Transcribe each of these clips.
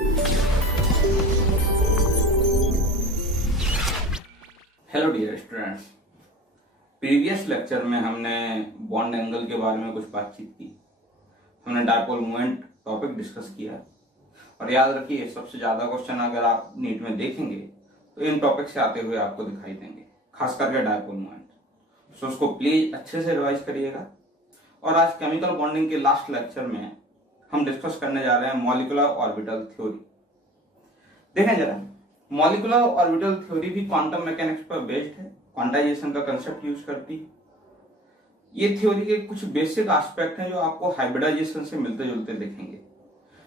Hello dear students, previous lecture में हमने bond angle के बारे में कुछ बातचीत की। हमने डायपोल मोमेंट टॉपिक डिस्कस किया और याद रखिए सबसे ज्यादा क्वेश्चन अगर आप नीट में देखेंगे तो इन टॉपिक से आते हुए आपको दिखाई देंगे, खास करके डायपोल मोमेंट। सो उसको प्लीज अच्छे से रिवाइज करिएगा। और आज केमिकल बॉन्डिंग के लास्ट लेक्चर में हम डिस्कस करने जा रहे हैं मॉलिक्यूलर ऑर्बिटल थ्योरी। देखें जरा, मॉलिक्यूलर ऑर्बिटल थ्योरी भी क्वांटम मैकेनिक्स पर बेस्ड है, क्वांटाइजेशन का कंसेप्ट यूज करती है। ये थ्योरी के कुछ बेसिक एस्पेक्ट हैं जो आपको हाइब्रिडाइजेशन से मिलते जुलते दिखेंगे।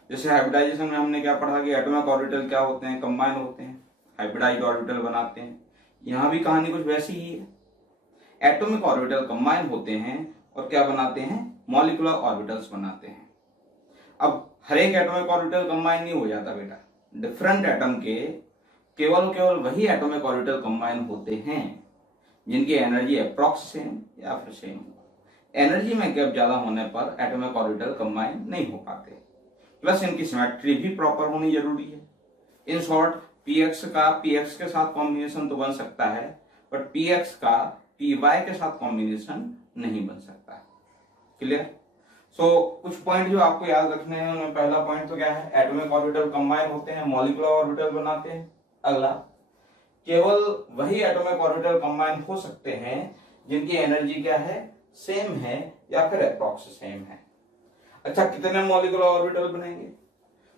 जैसे हाइब्रिडाइजेशन में हमने क्या पढ़ा कि एटॉमिक ऑर्बिटल क्या होते हैं, कंबाइन होते हैं, हाइब्रिडाइज्ड ऑर्बिटल बनाते हैं। यहां भी कहानी कुछ वैसी ही है। एटॉमिक ऑर्बिटल कंबाइन होते हैं और क्या बनाते हैं, मॉलिक्यूलर ऑर्बिटल्स बनाते हैं। अब हर एक एटॉमिक ऑर्बिटल कंबाइन नहीं हो जाता बेटा, डिफरेंट एटम के केवल वही एटॉमिक ऑर्बिटल कंबाइन होते हैं जिनकी एनर्जी अप्रॉक्स सेम या फिर सेम हो। एनर्जी में गैप ज्यादा होने पर एटॉमिक ऑर्बिटल कंबाइन नहीं हो पाते, प्लस इनकी सिमेट्री भी प्रॉपर होनी जरूरी है। इन शॉर्ट, px का px के साथ कॉम्बिनेशन तो बन सकता है, बट px का py के साथ कॉम्बिनेशन नहीं बन सकता। क्लियर? कुछ पॉइंट जो आपको याद रखने हैं उनमें पहला पॉइंट तो क्या है, एटॉमिक ऑर्बिटल कंबाइन होते हैं, मॉलिक्यूलर ऑर्बिटल बनाते हैं। अगला, केवल वही एटॉमिक ऑर्बिटल कंबाइन हो सकते हैं जिनकी एनर्जी क्या है, सेम है या फिर अप्रॉक्स सेम है। अच्छा, कितने मॉलिक्यूलर ऑर्बिटल बनेंगे?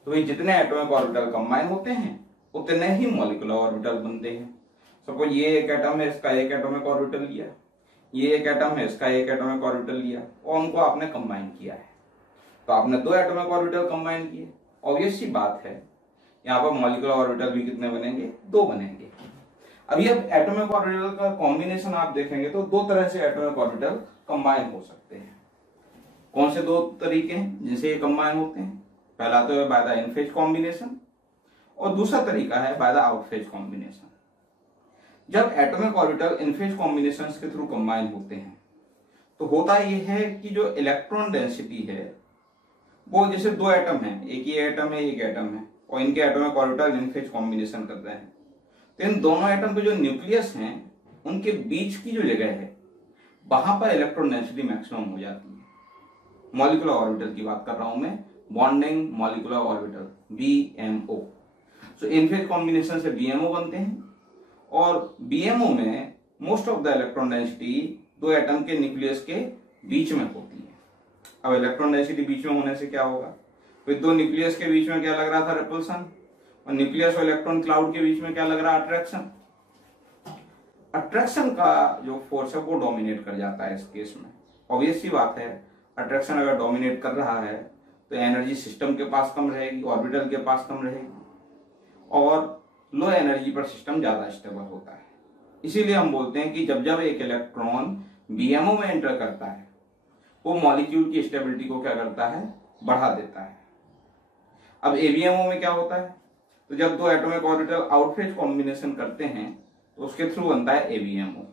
तो भाई जितने एटॉमिक ऑर्बिटल कंबाइन होते हैं उतने ही मॉलिक्यूलर ऑर्बिटल बनते हैं। सपोज ये एक एटम है, इसका एक एटॉमिक ऑर्बिटल लिया, ये एक एटम है, इसका एक एटॉमिक ऑर्बिटल लिया और उनको आपने कंबाइन किया है, तो आपने दो एटॉमिक ऑर्बिटल कंबाइन किए। ऑब्वियस सी बात है यहाँ पर मॉलिक्यूलर ऑर्बिटल भी कितने बनेंगे, दो बनेंगे। अभी अब एटॉमिक ऑर्बिटल का कॉम्बिनेशन आप देखेंगे तो दो तरह से एटॉमिक ऑर्बिटल कंबाइन हो सकते हैं। कौन से दो तरीके हैं जिनसे ये कंबाइन होते हैं? पहला तो है by the in phase combination और दूसरा तरीका है by the out phase combination. जब atomic orbital in phase combination के थ्रू कंबाइन होते हैं तो होता यह है कि जो इलेक्ट्रॉन डेंसिटी है वो, जैसे दो एटम है, एक ये एटम है, एक एटम है, और इनके atomic orbital in phase combination कर रहे हैं, तो इन दोनों एटम के जो न्यूक्लियस हैं उनके बीच की जो जगह है वहां पर इलेक्ट्रॉन डेंसिटी मैक्सिमम हो जाती है। मॉलिक्यूलर ऑर्बिटल की बात कर रहा हूं मैं, बॉन्डिंग मॉलिक्यूलर ऑर्बिटल, BMO। सो इन फेज कॉम्बिनेशन से BMO बनते हैं और BMO में most of the electron density दो एटम के न्यूक्लियस के बीच में होती है। अब इलेक्ट्रॉन डेंसिटी बीच में होने से क्या होगा, फिर दो न्यूक्लियस के बीच में क्या लग रहा था, रिपल्सन, और न्यूक्लियस और इलेक्ट्रॉन क्लाउड के बीच में क्या लग रहा है, अट्रैक्शन। अट्रैक्शन का जो फोर्स है वो डोमिनेट कर जाता है इस केस में। ऑब्वियस सी बात है, अट्रैक्शन अगर डोमिनेट कर रहा है तो एनर्जी सिस्टम के पास कम रहेगी, ऑर्बिटल के पास कम रहेगी, और लो एनर्जी पर सिस्टम ज्यादा स्टेबल होता है। इसीलिए हम बोलते हैं कि जब जब एक इलेक्ट्रॉन BMO में एंटर करता है वो मॉलिक्यूल की स्टेबिलिटी को क्या करता है, बढ़ा देता है। अब ABMO में क्या होता है, तो जब दो एटॉमिक ऑर्बिटल आउटफेज कॉम्बिनेशन करते हैं तो उसके थ्रू बनता है ABMO।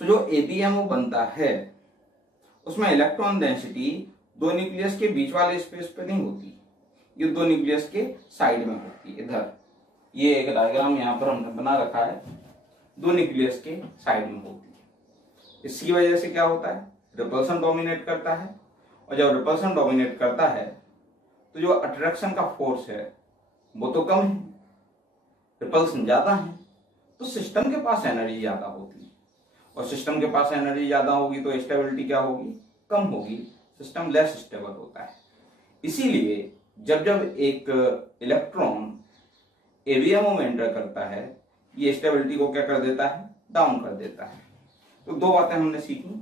जो ABMO बनता है उसमें इलेक्ट्रॉन डेंसिटी दो न्यूक्लियस के बीच वाले स्पेस पे नहीं होती, ये दो न्यूक्लियस के साइड में होती है। इधर ये एक डायग्राम यहाँ पर हमने बना रखा है, दो न्यूक्लियस के साइड में होती है। इसकी वजह से क्या होता है, रिपल्सन डोमिनेट करता है, और जब रिपल्सन डोमिनेट करता है तो जो अट्रैक्शन का फोर्स है वो तो कम है, रिपल्सन ज्यादा है, तो सिस्टम के पास एनर्जी ज्यादा होती है, और सिस्टम के पास एनर्जी ज्यादा होगी तो स्टेबिलिटी क्या होगी, कम होगी, सिस्टम लेस स्टेबल होता है। इसीलिए जब जब एक इलेक्ट्रॉन ABMO में एंटर करता है ये स्टेबिलिटी को क्या कर देता है, डाउन कर देता है। तो दो बातें हमने सीखी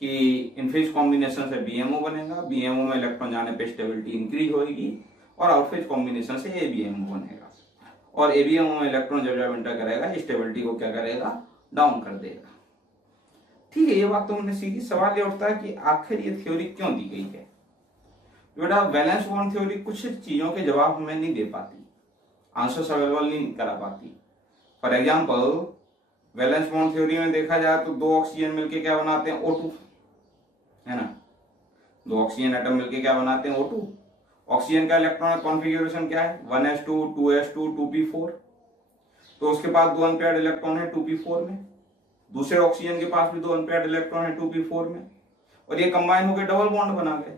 कि इन फेज कॉम्बिनेशन से BMO बनेगा, BMO में इलेक्ट्रॉन जाने पे स्टेबिलिटी इंक्रीज होगी, और आउट फेज कॉम्बिनेशन से ABMO बनेगा, और ABMO में इलेक्ट्रॉन जब जब एंटर करेगा स्टेबिलिटी को क्या करेगा, डाउन कर देगा। ठीक है, ये बात तो हमने सीखी। सवाल ये उठता है कि आखिर ये थ्योरी क्यों दी गई है। बेटा, वैलेंस बॉन्ड थ्योरी कुछ चीजों के जवाब हमें नहीं दे पाती, आंसर्स अवेलेबल नहीं करा पाती। For example, valence bond theory में देखा जाए तो दो ऑक्सीजन मिलके क्या बनाते हैं, O2, है ना। दो ऑक्सीजन एटम मिलके क्या बनाते हैं, O2, ऑक्सीजन का इलेक्ट्रॉनिक कॉन्फ़िगरेशन क्या है, 1s2 2s2 2p4। तो उसके पास 2 अनपेयर्ड इलेक्ट्रॉन है 2p4 में, दूसरे ऑक्सीजन के पास भी 2 अनपेयर्ड इलेक्ट्रॉन है 2p4 में, और ये कंबाइन होकर डबल बॉन्ड बना गए।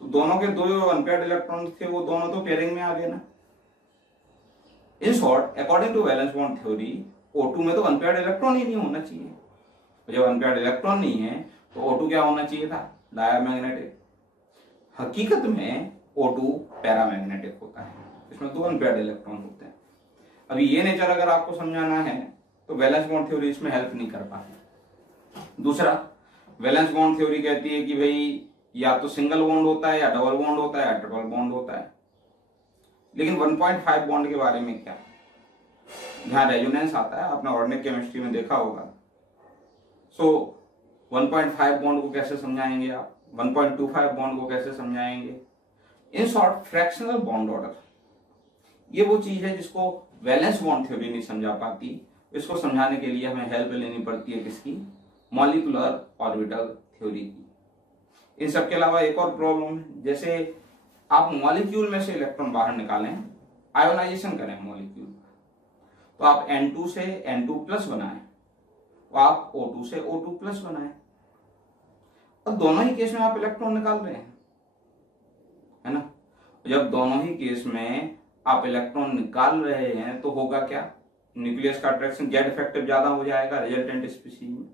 तो दोनों के 2 अनपेयर्ड इलेक्ट्रॉन थे वो दोनों तो पेयरिंग में आ गए ना। In short, according to valence bond theory, O2 में तो अनपेयर्ड इलेक्ट्रॉन ही नहीं होना चाहिए। जब अनपेयर्ड इलेक्ट्रॉन नहीं है तो O2 क्या होना चाहिए था, डायमैग्नेटिक। हकीकत में O2 पैरामैग्नेटिक होता है, इसमें 2 अनपेयर्ड इलेक्ट्रॉन होते हैं। अभी ये नेचर अगर आपको समझाना है तो वैलेंस बॉन्ड थ्योरी इसमें हेल्प नहीं कर पाती। दूसरा, वैलेंस बॉन्ड थ्योरी कहती है कि भाई या तो सिंगल बॉन्ड होता है, या डबल बॉन्ड होता है, या ट्रिपल बॉन्ड होता है। लेकिन 1.5 बॉन्ड के बारे में क्या, जहां रेजोनेंस आता है, आपने ऑर्गेनिक केमिस्ट्री में देखा होगा। सो 1.5 बॉन्ड को कैसे समझाएंगे आप, 1.25 बॉन्ड को कैसे समझाएंगे। In short, fractional bond order ये वो चीज है जिसको वैलेंस बॉन्ड थ्योरी नहीं समझा पाती। इसको समझाने के लिए हमें हेल्प लेनी पड़ती है किसकी, मॉलिक्यूलर ऑर्बिटल थ्योरी की। इन सब के अलावा एक और प्रॉब्लम है, जैसे आप मॉलिक्यूल में से इलेक्ट्रॉन बाहर निकालें, आयोनाइजेशन करें मॉलिक्यूल, तो आप N2 से N2+ बनाएं, तो आप O2 से O2+ बनाएं, और दोनों ही केस में आप इलेक्ट्रॉन निकाल रहे हैं, है ना। जब दोनों ही केस में आप इलेक्ट्रॉन निकाल रहे हैं तो होगा क्या, न्यूक्लियस का अट्रैक्शन जेड इफेक्टिव ज्यादा हो जाएगा रिजल्टेंट स्पीशीज में।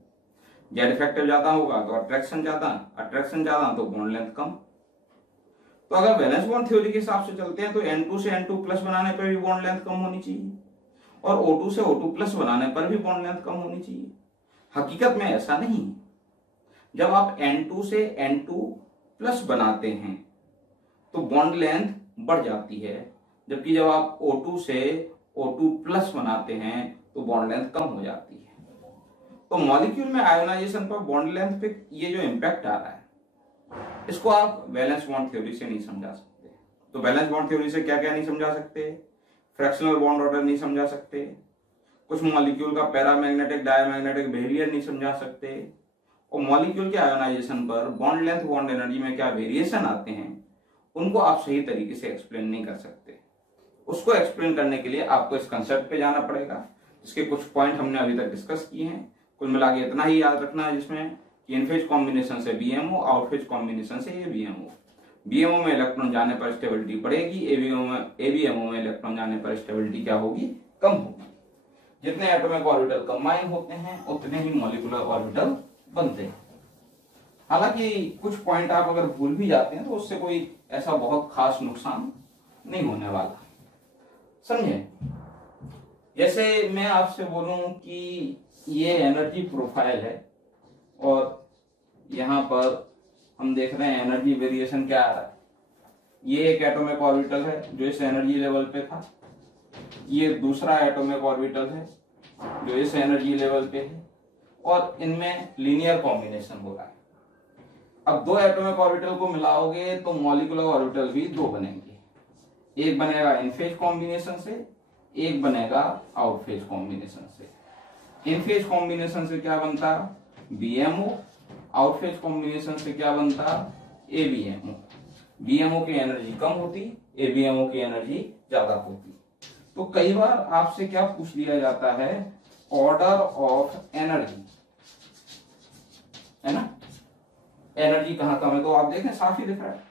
जेड इफेक्टिव ज्यादा होगा तो अट्रैक्शन ज्यादा तो बॉन्ड लेंथ कम। तो अगर वैलेंस बॉन्ड थ्योरी के हिसाब से चलते हैं तो N2 से N2+ बनाने पर भी बॉन्ड लेंथ कम होनी चाहिए, और O2 से O2+ बनाने पर भी बॉन्ड लेंथ कम होनी चाहिए। हकीकत में ऐसा नहीं। जब आप N2 से N2+ बनाते हैं तो बॉन्ड लेंथ बढ़ जाती है, जबकि जब आप O2 से O2+ बनाते हैं तो बॉन्ड लेंथ कम हो जाती है। तो मॉलिक्यूल में आयोनाइजेशन पर बॉन्ड लेंथ पे ये जो इम्पैक्ट आ रहा है, इसको आप वैलेंस बॉन्ड थ्योरी से नहीं समझा सकते। तो वैलेंस बॉन्ड थ्योरी से क्या क्या नहीं समझा सकते, फ्रैक्शनल बॉन्ड ऑर्डर नहीं समझा सकते, कुछ मॉलिक्यूल का पैरामैग्नेटिक डायमैग्नेटिक बिहेवियर नहीं समझा सकते, और मॉलिक्यूल के आयोनाइजेशन पर बॉन्ड लेंथ बॉन्ड एनर्जी में क्या वेरिएशन आते हैं उनको आप सही तरीके से एक्सप्लेन नहीं कर सकते। उसको एक्सप्लेन करने के लिए आपको इस कंसेप्ट पे जाना पड़ेगा, इसके कुछ पॉइंट हमने अभी तक डिस्कस किए हैं। कुल मिला के इतना ही याद रखना है जिसमें कि इन फेज कॉम्बिनेशन से BMO, आउट फेज कॉम्बिनेशन से ABMO। BMO में इलेक्ट्रॉन जाने पर स्टेबिलिटी बढ़ेगी, ABMO में इलेक्ट्रॉन जाने पर स्टेबिलिटी क्या होगी, कम होगी। जितने एटॉमिक ऑर्बिटल कंबाइन होते हैं उतने ही मॉलिक्यूलर ऑर्बिटल बनते हैं। हालांकि कुछ पॉइंट आप अगर भूल भी जाते हैं तो उससे कोई ऐसा बहुत खास नुकसान नहीं होने वाला, समझे। जैसे मैं आपसे बोलूं कि ये एनर्जी प्रोफाइल है और यहाँ पर हम देख रहे हैं एनर्जी वेरिएशन क्या आ रहा है। ये एक एटॉमिक ऑर्बिटल है जो इस एनर्जी लेवल पे था, ये दूसरा एटॉमिक ऑर्बिटल है जो इस एनर्जी लेवल पे है, और इनमें लीनियर कॉम्बिनेशन हो रहा है। अब 2 एटॉमिक ऑर्बिटल को मिलाओगे तो मॉलिक्यूलर ऑर्बिटल भी 2 बनेंगे, एक बनेगा इन फेज कॉम्बिनेशन से, एक बनेगा आउट फेज कॉम्बिनेशन से। इन फेज कॉम्बिनेशन से क्या बनता, BMO, आउट फेज कॉम्बिनेशन से क्या बनता, ABMO। BMO की एनर्जी कम होती, ABMO की एनर्जी ज्यादा होती। तो कई बार आपसे क्या पूछ लिया जाता है, ऑर्डर ऑफ एनर्जी, है ना। एनर्जी कहां कम है, तो आप देखें साफ ही दिख रहा है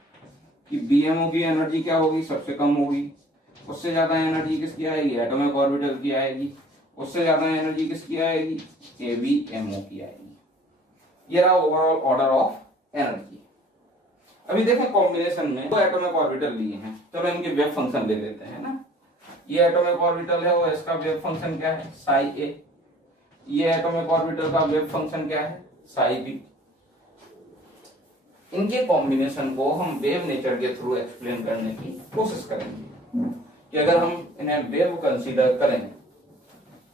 कि BMO की एनर्जी क्या होगी, सबसे कम होगी। उससे ज्यादा एनर्जी किसकी आएगी, एटॉमिक ऑर्बिटल की आएगी। उससे ज्यादा एनर्जी किसकी आएगी, ABMO की आएगी। ये रहा ओवरऑल ऑर्डर ऑफ एनर्जी। अभी देखें कॉम्बिनेशन में 2 एटॉमिक ऑर्बिटल लिए हैं, चलो इनके वेव फंक्शन ले लेते हैं ना। ये एटॉमिक ऑर्बिटल है और इसका वेव फंक्शन क्या है, साई ए। ये एटॉमिक ऑर्बिटल का वेव फंक्शन क्या है, साई बी। इनके कॉम्बिनेशन को हम वेव नेचर के थ्रू एक्सप्लेन करने की कोशिश करेंगे कि अगर हम इन्हें वेव कंसीडर करें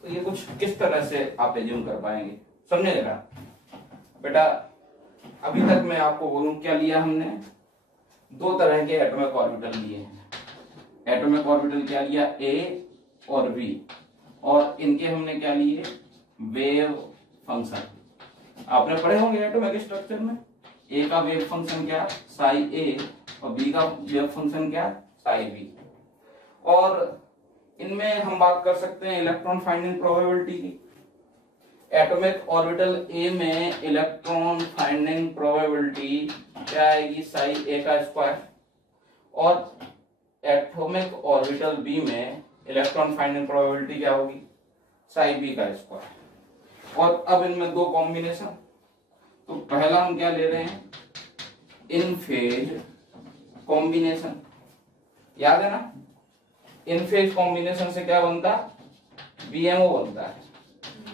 तो ये कुछ किस तरह से आप एज्यूम कर पाएंगे, समझेगा बेटा। अभी तक मैं आपको बोलूं क्या लिया हमने, 2 तरह के एटॉमिक ऑर्बिटल लिए हैं। एटॉमिक ऑर्बिटल क्या लिया, A और B, और इनके हमने क्या लिए, वेव फंक्शन। आपने पढ़े होंगे एटॉमिक स्ट्रक्चर में, A का वेव फंक्शन क्या, साई A, और बी का वेव फंक्शन क्या, साई बी। और इनमें हम बात कर सकते हैं इलेक्ट्रॉन फाइंडिंग प्रोबेबिलिटी की। एटॉमिक ऑर्बिटल ए में इलेक्ट्रॉन फाइंडिंग प्रोबेबिलिटी क्या आएगी, साई ए का स्क्वायर। और एटॉमिक ऑर्बिटल बी में इलेक्ट्रॉन फाइंडिंग प्रोबेबिलिटी क्या होगी, साई बी का स्क्वायर। और अब इनमें दो कॉम्बिनेशन, तो पहला हम क्या ले रहे हैं, इन फेज कॉम्बिनेशन। याद है ना, इन फेज कॉम्बिनेशन से क्या बनता है, बीएमओ बनता है।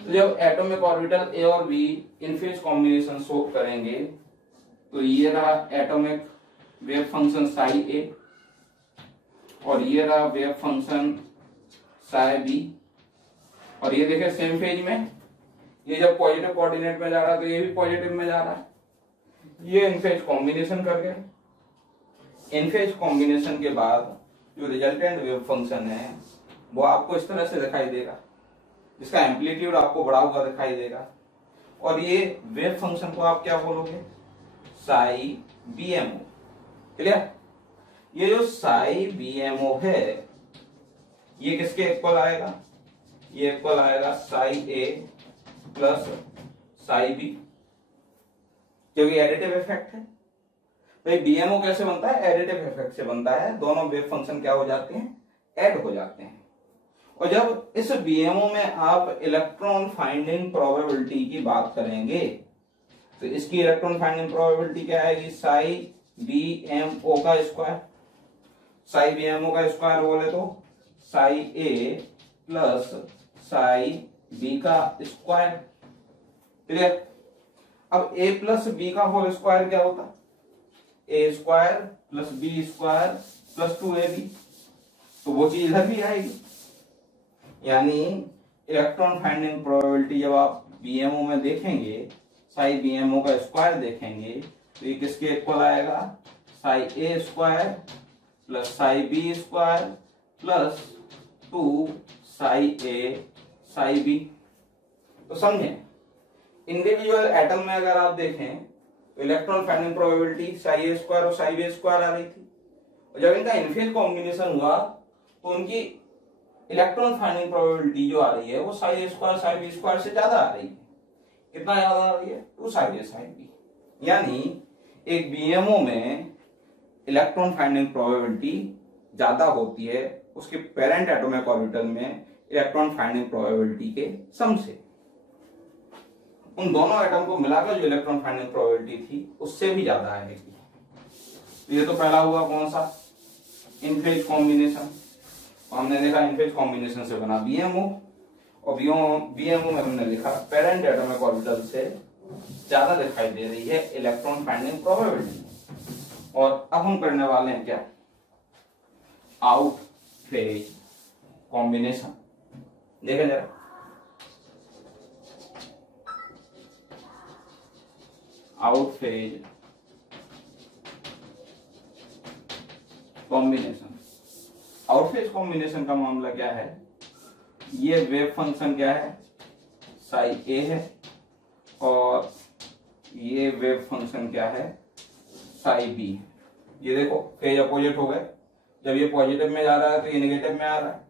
तो जब एटॉमिक ऑर्बिटल ए और be in phase combination show करेंगे तो ये रहा एटॉमिक वेव फंक्शन साई ए और ये रहा वेव फंक्शन साई बी। और ये देखे सेम फेज में, ये जब पॉजिटिव कोऑर्डिनेट में जा रहा है तो ये भी पॉजिटिव में जा रहा है। ये इन फेज कॉम्बिनेशन कर गए। इन फेज कॉम्बिनेशन के बाद जो रिजल्टेंट वेव फंक्शन है वो आपको इस तरह से दिखाई देगा, जिसका एम्पलीट्यूड आपको बढ़ा हुआ दिखाई देगा। और ये वेव फंक्शन को आप क्या बोलोगे, साई बीएमओ। क्लियर। ये जो साई बीएमओ है ये किसके इक्वल आएगा, ये इक्वल आएगा psi A plus psi B, क्योंकि एडिटिव इफेक्ट है। भाई बीएमओ कैसे बनता है, एडिटिव इफेक्ट से बनता है। दोनों वेव फंक्शन क्या हो जाते हैं, ऐड हो जाते हैं। और जब इस बीएमओ में आप इलेक्ट्रॉन फाइंडिंग प्रोबेबिलिटी की बात करेंगे तो इसकी इलेक्ट्रॉन फाइंडिंग प्रोबेबिलिटी क्या आएगी, साई बीएमओ का स्क्वायर। साई बीएमओ का स्क्वायर बोले तो psi A plus psi B का स्क्वायर। क्लियर। अब ए प्लस बी का होल स्क्वायर क्या होता, A square plus B square plus 2ab। तो वो चीज इधर भी आएगी, यानी इलेक्ट्रॉन फाइंडिंग प्रोबेबिलिटी जब आप बीएमओ में देखेंगे, साई बीएमओ का स्क्वायर देखेंगे तो ये किसके इक्वल आएगा, psi A square plus psi B square plus 2 psi A psi B. तो समझे, इंडिविजुअल एटम में अगर आप देखें तो electron finding probability psi A square और साई बी स्क्वायर आ रही थी। और जब इनका इनफेज कॉम्बिनेशन हुआ तो उनकी इलेक्ट्रॉन फाइंडिंग प्रोबेबिलिटी जो आ रही है वो Sai A square Sai B square से ज्यादा आ रही है। कितना ज्यादा आ रही है, 2 साई ए साई बी। यानी एक बीएमओ में इलेक्ट्रॉन फाइंडिंग प्रोबेबिलिटी ज्यादा होती है उसके पेरेंट एटॉमिक ऑर्बिटल में इलेक्ट्रॉन फाइंडिंग प्रोबेबिलिटी के सम से। उन दोनों एटम को मिलाकर जो इलेक्ट्रॉन फाइंडिंग प्रोबेबिलिटी थी उससे भी ज्यादा आएगी। तो ये तो पहला हुआ कौन सा, इनफेज कॉम्बिनेशन। तो हमने देखा इनफेज कॉम्बिनेशन से बना बीएमओ, और बीएमओ में हमने लिखा पेरेंट एटॉमिक ऑर्बिटल से ज्यादा दिखाई दे रही है इलेक्ट्रॉन फाइंडिंग प्रोबेबिलिटी। और अब हम करने वाले हैं क्या, आउट फेज कॉम्बिनेशन। देखें जरा, out phase combination. Out phase combination का मामला क्या है, ये वेव फंक्शन क्या है, साई ए है, और ये वेव फंक्शन क्या है, साई बी। ये देखो फेज अपोजिट हो गए, जब ये पॉजिटिव में जा रहा है तो ये नेगेटिव में आ रहा है।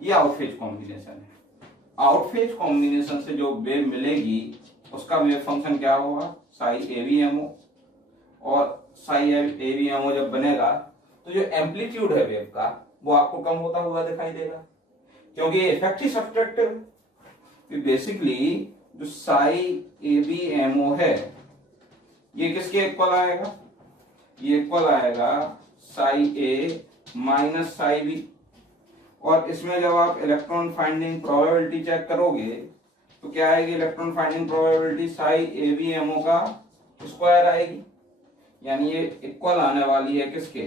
ये आउट फेज कॉम्बिनेशन है। आउट फेज कॉम्बिनेशन से जो वेव मिलेगी उसका वेव फंक्शन क्या होगा, साई ए बी एमओ। और साई ए बी एमओ जब बनेगा तो जो एम्पलीट्यूड है वेव का वो आपको कम होता हुआ दिखाई देगा, क्योंकि ये इफेक्ट ही सब्ट्रैक्टिव। बेसिकली जो साई ए बी एमओ है ये किसके इक्वल आएगा, ये इक्वल आएगा psi A minus psi B. और इसमें जब आप इलेक्ट्रॉन फाइंडिंग प्रोबेबिलिटी चेक करोगे तो क्या आएगी, electron finding probability psi A B MO का स्क्वायर आएगी। यानी ये इक्वल आने वाली है किसके,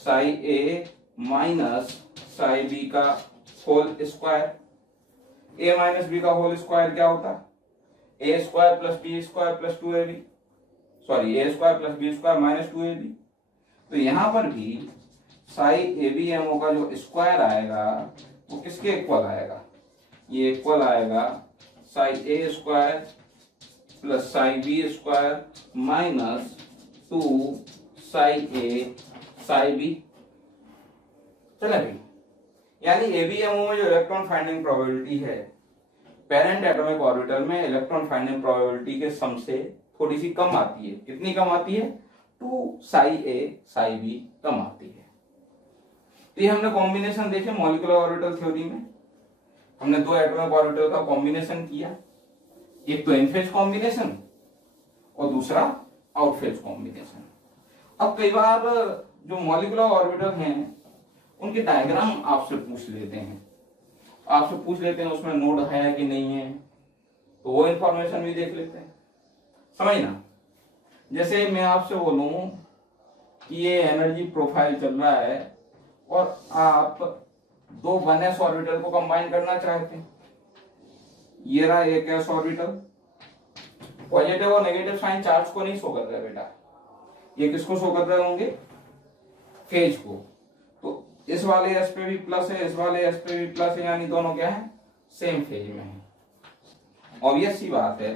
psi A minus psi B का whole square. A minus B का होल स्क्वायर क्या होता है, A square plus B square plus 2ab, sorry A square plus B square minus 2ab। तो यहां पर भी साई ए बी एमओ का जो स्क्वायर आएगा वो किसके इक्वल आएगा, ये इक्वल आएगा psi A square plus psi B square minus 2 psi A psi B. चले भाई, यानी एबीएमओ में जो इलेक्ट्रॉन फाइंडिंग प्रोबेबिलिटी है पेरेंट एटॉमिक ऑर्बिटल में इलेक्ट्रॉन फाइंडिंग प्रोबेबिलिटी के सम से थोड़ी सी कम आती है। कितनी कम आती है? 2 साई ए साई बी कम आती है। तो ये हमने कॉम्बिनेशन देखे मॉलिक्यूलर ऑर्बिटल थ्योरी में। हमने 2 एटॉमिक ऑर्बिटल का कॉम्बिनेशन किया, एक तो इन फेज कॉम्बिनेशन और दूसरा आउट फेज कॉम्बिनेशन। अब कई बार जो मॉलिक्यूलर ऑर्बिटल हैं उनके डायग्राम आपसे पूछ लेते हैं, उसमें नोड है कि नहीं है, तो वो इंफॉर्मेशन भी देख लेते हैं। समझना, जैसे मैं आपसे बोलूं कि ये एनर्जी प्रोफाइल चल रहा है और आप 2 1s ऑर्बिटल को कंबाइन करना चाहते हैं। ये रहा एक s ऑर्बिटल, पॉजिटिव और नेगेटिव साइन चार्ज को नहीं शो कर रहा बेटा, ये किसको शो कर रहे होंगे? फेज को। तो इस वाले s पे भी प्लस है, इस वाले s पे भी प्लस है, यानी दोनों क्या है? सेम फेज में है। ऑब्वियस सी बात है,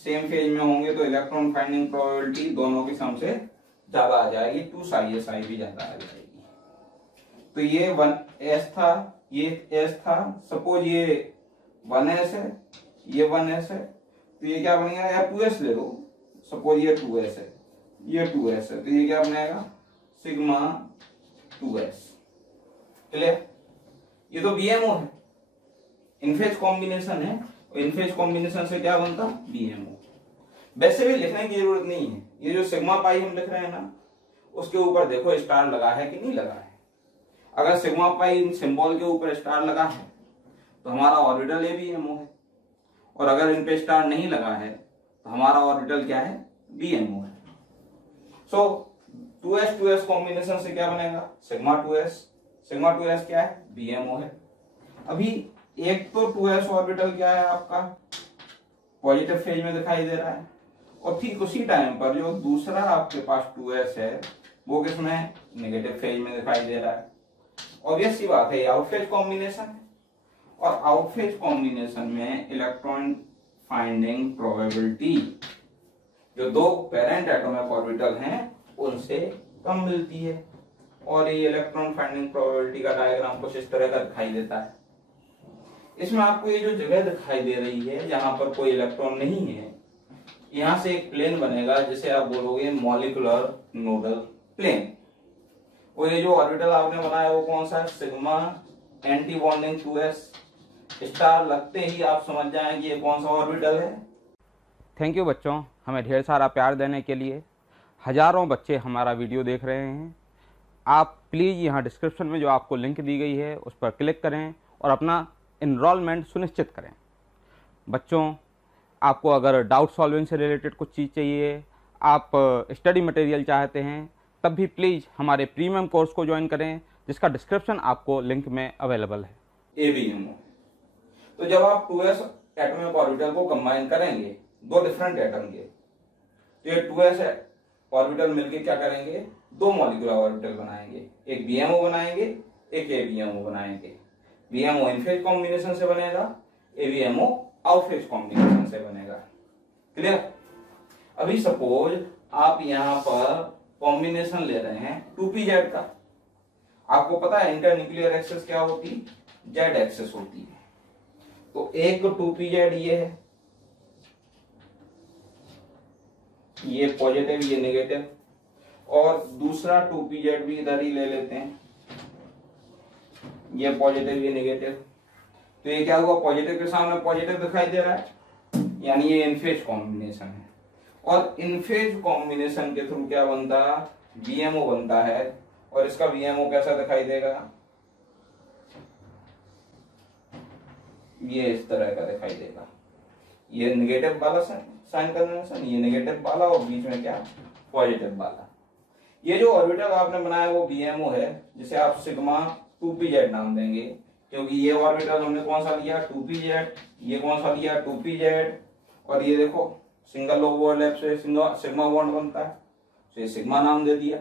सेम फेज में होंगे तो इलेक्ट्रॉन फाइंडिंग प्रोबेबिलिटी दोनों की सम से ज्यादा आ जाएगी, 2 साई ए साई भी ज्यादा आ जाएगी। तो ये 1s था, ये s था, सपोज ये 1s है, ये 1s है, तो ये क्या बनेगा? या 2s ले लो, सपोज ये 2s है, ये 2s है, तो ये क्या बनेगा? Sigma 2s। क्लियर? ये तो बीएमओ है, इनफेज कॉम्बिनेशन है, और इनफेज कॉम्बिनेशन से क्या बनता? बीएमओ। वैसे भी लिखने की जरूरत नहीं है, ये जो सिग्मा पाई हम लिख रहे हैं ना, उसके ऊपर देखो स्टार लगा है कि नहीं लगा है। अगर सिग्मा पाई सिंबल के ऊपर स्टार लगा है तो हमारा ऑर्बिटल एबीएमओ है, और अगर इन पे स्टार नहीं लगा है तो हमारा ऑर्बिटल क्या है? बीएमओ है। सो 2s कॉम्बिनेशन से क्या बनेगा? सिग्मा 2s क्या है? बीएमओ है। अभी एक तो 2s ऑर्बिटल क्या है आपका? पॉजिटिव फेज में दिखाई दे रहा है, और ठीक उसी टाइम पर जो दूसरा आपके पास 2s है वो किसमें? नेगेटिव फेज में दिखाई दे रहा है। ऑब्वियस सी बात है, आउट फेज कॉम्बिनेशन है, और आउट फेज कॉम्बिनेशन में इलेक्ट्रॉन फाइंडिंग प्रोबेबिलिटी जो 2 पेरेंट एटॉमिक ऑर्बिटल हैं उनसे कम मिलती है। और ये इलेक्ट्रॉन फाइंडिंग प्रोबेबिलिटी का डायग्राम कुछ इस तरह का दिखाई देता है। इसमें आपको ये जो जगह दिखाई दे रही है जहां पर कोई इलेक्ट्रॉन नहीं है, यहां से एक प्लेन बनेगा जिसे आप बोलोगे मॉलिक्यूलर नोडल प्लेन। और ये जो ऑर्बिटल आपने बनाया वो कौन सा है? Sigma anti bonding 2s। Star लगते ही आप समझ जाएं कि ये कौन सा ऑर्बिटल है। थैंक यू बच्चों, हमें ढेर सारा प्यार देने के लिए। हजारों बच्चे हमारा वीडियो देख रहे हैं। आप प्लीज़ यहाँ डिस्क्रिप्शन में जो आपको लिंक दी गई है उस पर क्लिक करें और अपना इनरोलमेंट सुनिश्चित करें। बच्चों, आपको अगर डाउट सॉल्विंग से रिलेटेड कुछ चीज़ चाहिए, आप स्टडी मटेरियल चाहते हैं, तब भी प्लीज़ हमारे प्रीमियम कोर्स को ज्वाइन करें जिसका डिस्क्रिप्शन आपको लिंक में अवेलेबल है। एबीएमओ। तो जब आप 2s एटॉमिक ऑर्बिटल को कंबाइन करेंगे 2 डिफरेंट एटम के, तो ये 2s ऑर्बिटल मिलके क्या करेंगे? 2 मॉलिक्यूलर ऑर्बिटल बनाएंगे, एक बीएमओ बनाएंगे, एक एबीएमओ बनाएंगे। बीएमओ इन फेज कॉम्बिनेशन से बनेगा, एबीएमओ आउट फेज कॉम्बिनेशन से बनेगा। क्लियर? अभी सपोज आप यहां पर कॉम्बिनेशन ले रहे हैं 2pz का। आपको पता है इंटर न्यूक्लियर एक्सिस क्या होती? जेड एक्सिस होती है। तो एक 2pz ये है, ये पॉजिटिव ये नेगेटिव, और दूसरा 2pz भी इधर ही ले लेते हैं, ये पॉजिटिव ये नेगेटिव। तो ये क्या हुआ? पॉजिटिव के सामने पॉजिटिव दिखाई दे रहा है, यानी ये इनफेज कॉम्बिनेशन है। और इनफेज कॉम्बिनेशन के थ्रू क्या बनता? बीएमओ बनता है। और इसका बीएमओ कैसा दिखाई देगा? ये इस तरह का दिखाई देगा। ये नेगेटिव वाला साइन कन्वेंशन, ये नेगेटिव वाला, और बीच में क्या? पॉजिटिव वाला। ये जो ऑर्बिटल आपने बनाया वो बीएमओ है, जिसे आप सिग्मा 2pz नाम देंगे, क्योंकि ये ऑर्बिटल हमने कौन सा लिया? 2pz। ये कौन सा लिया? 2pz। और ये देखो सिंगल ओवरलैप से सिग्मा बॉन्ड बनता है, तो ये सिग्मा नाम दे दिया।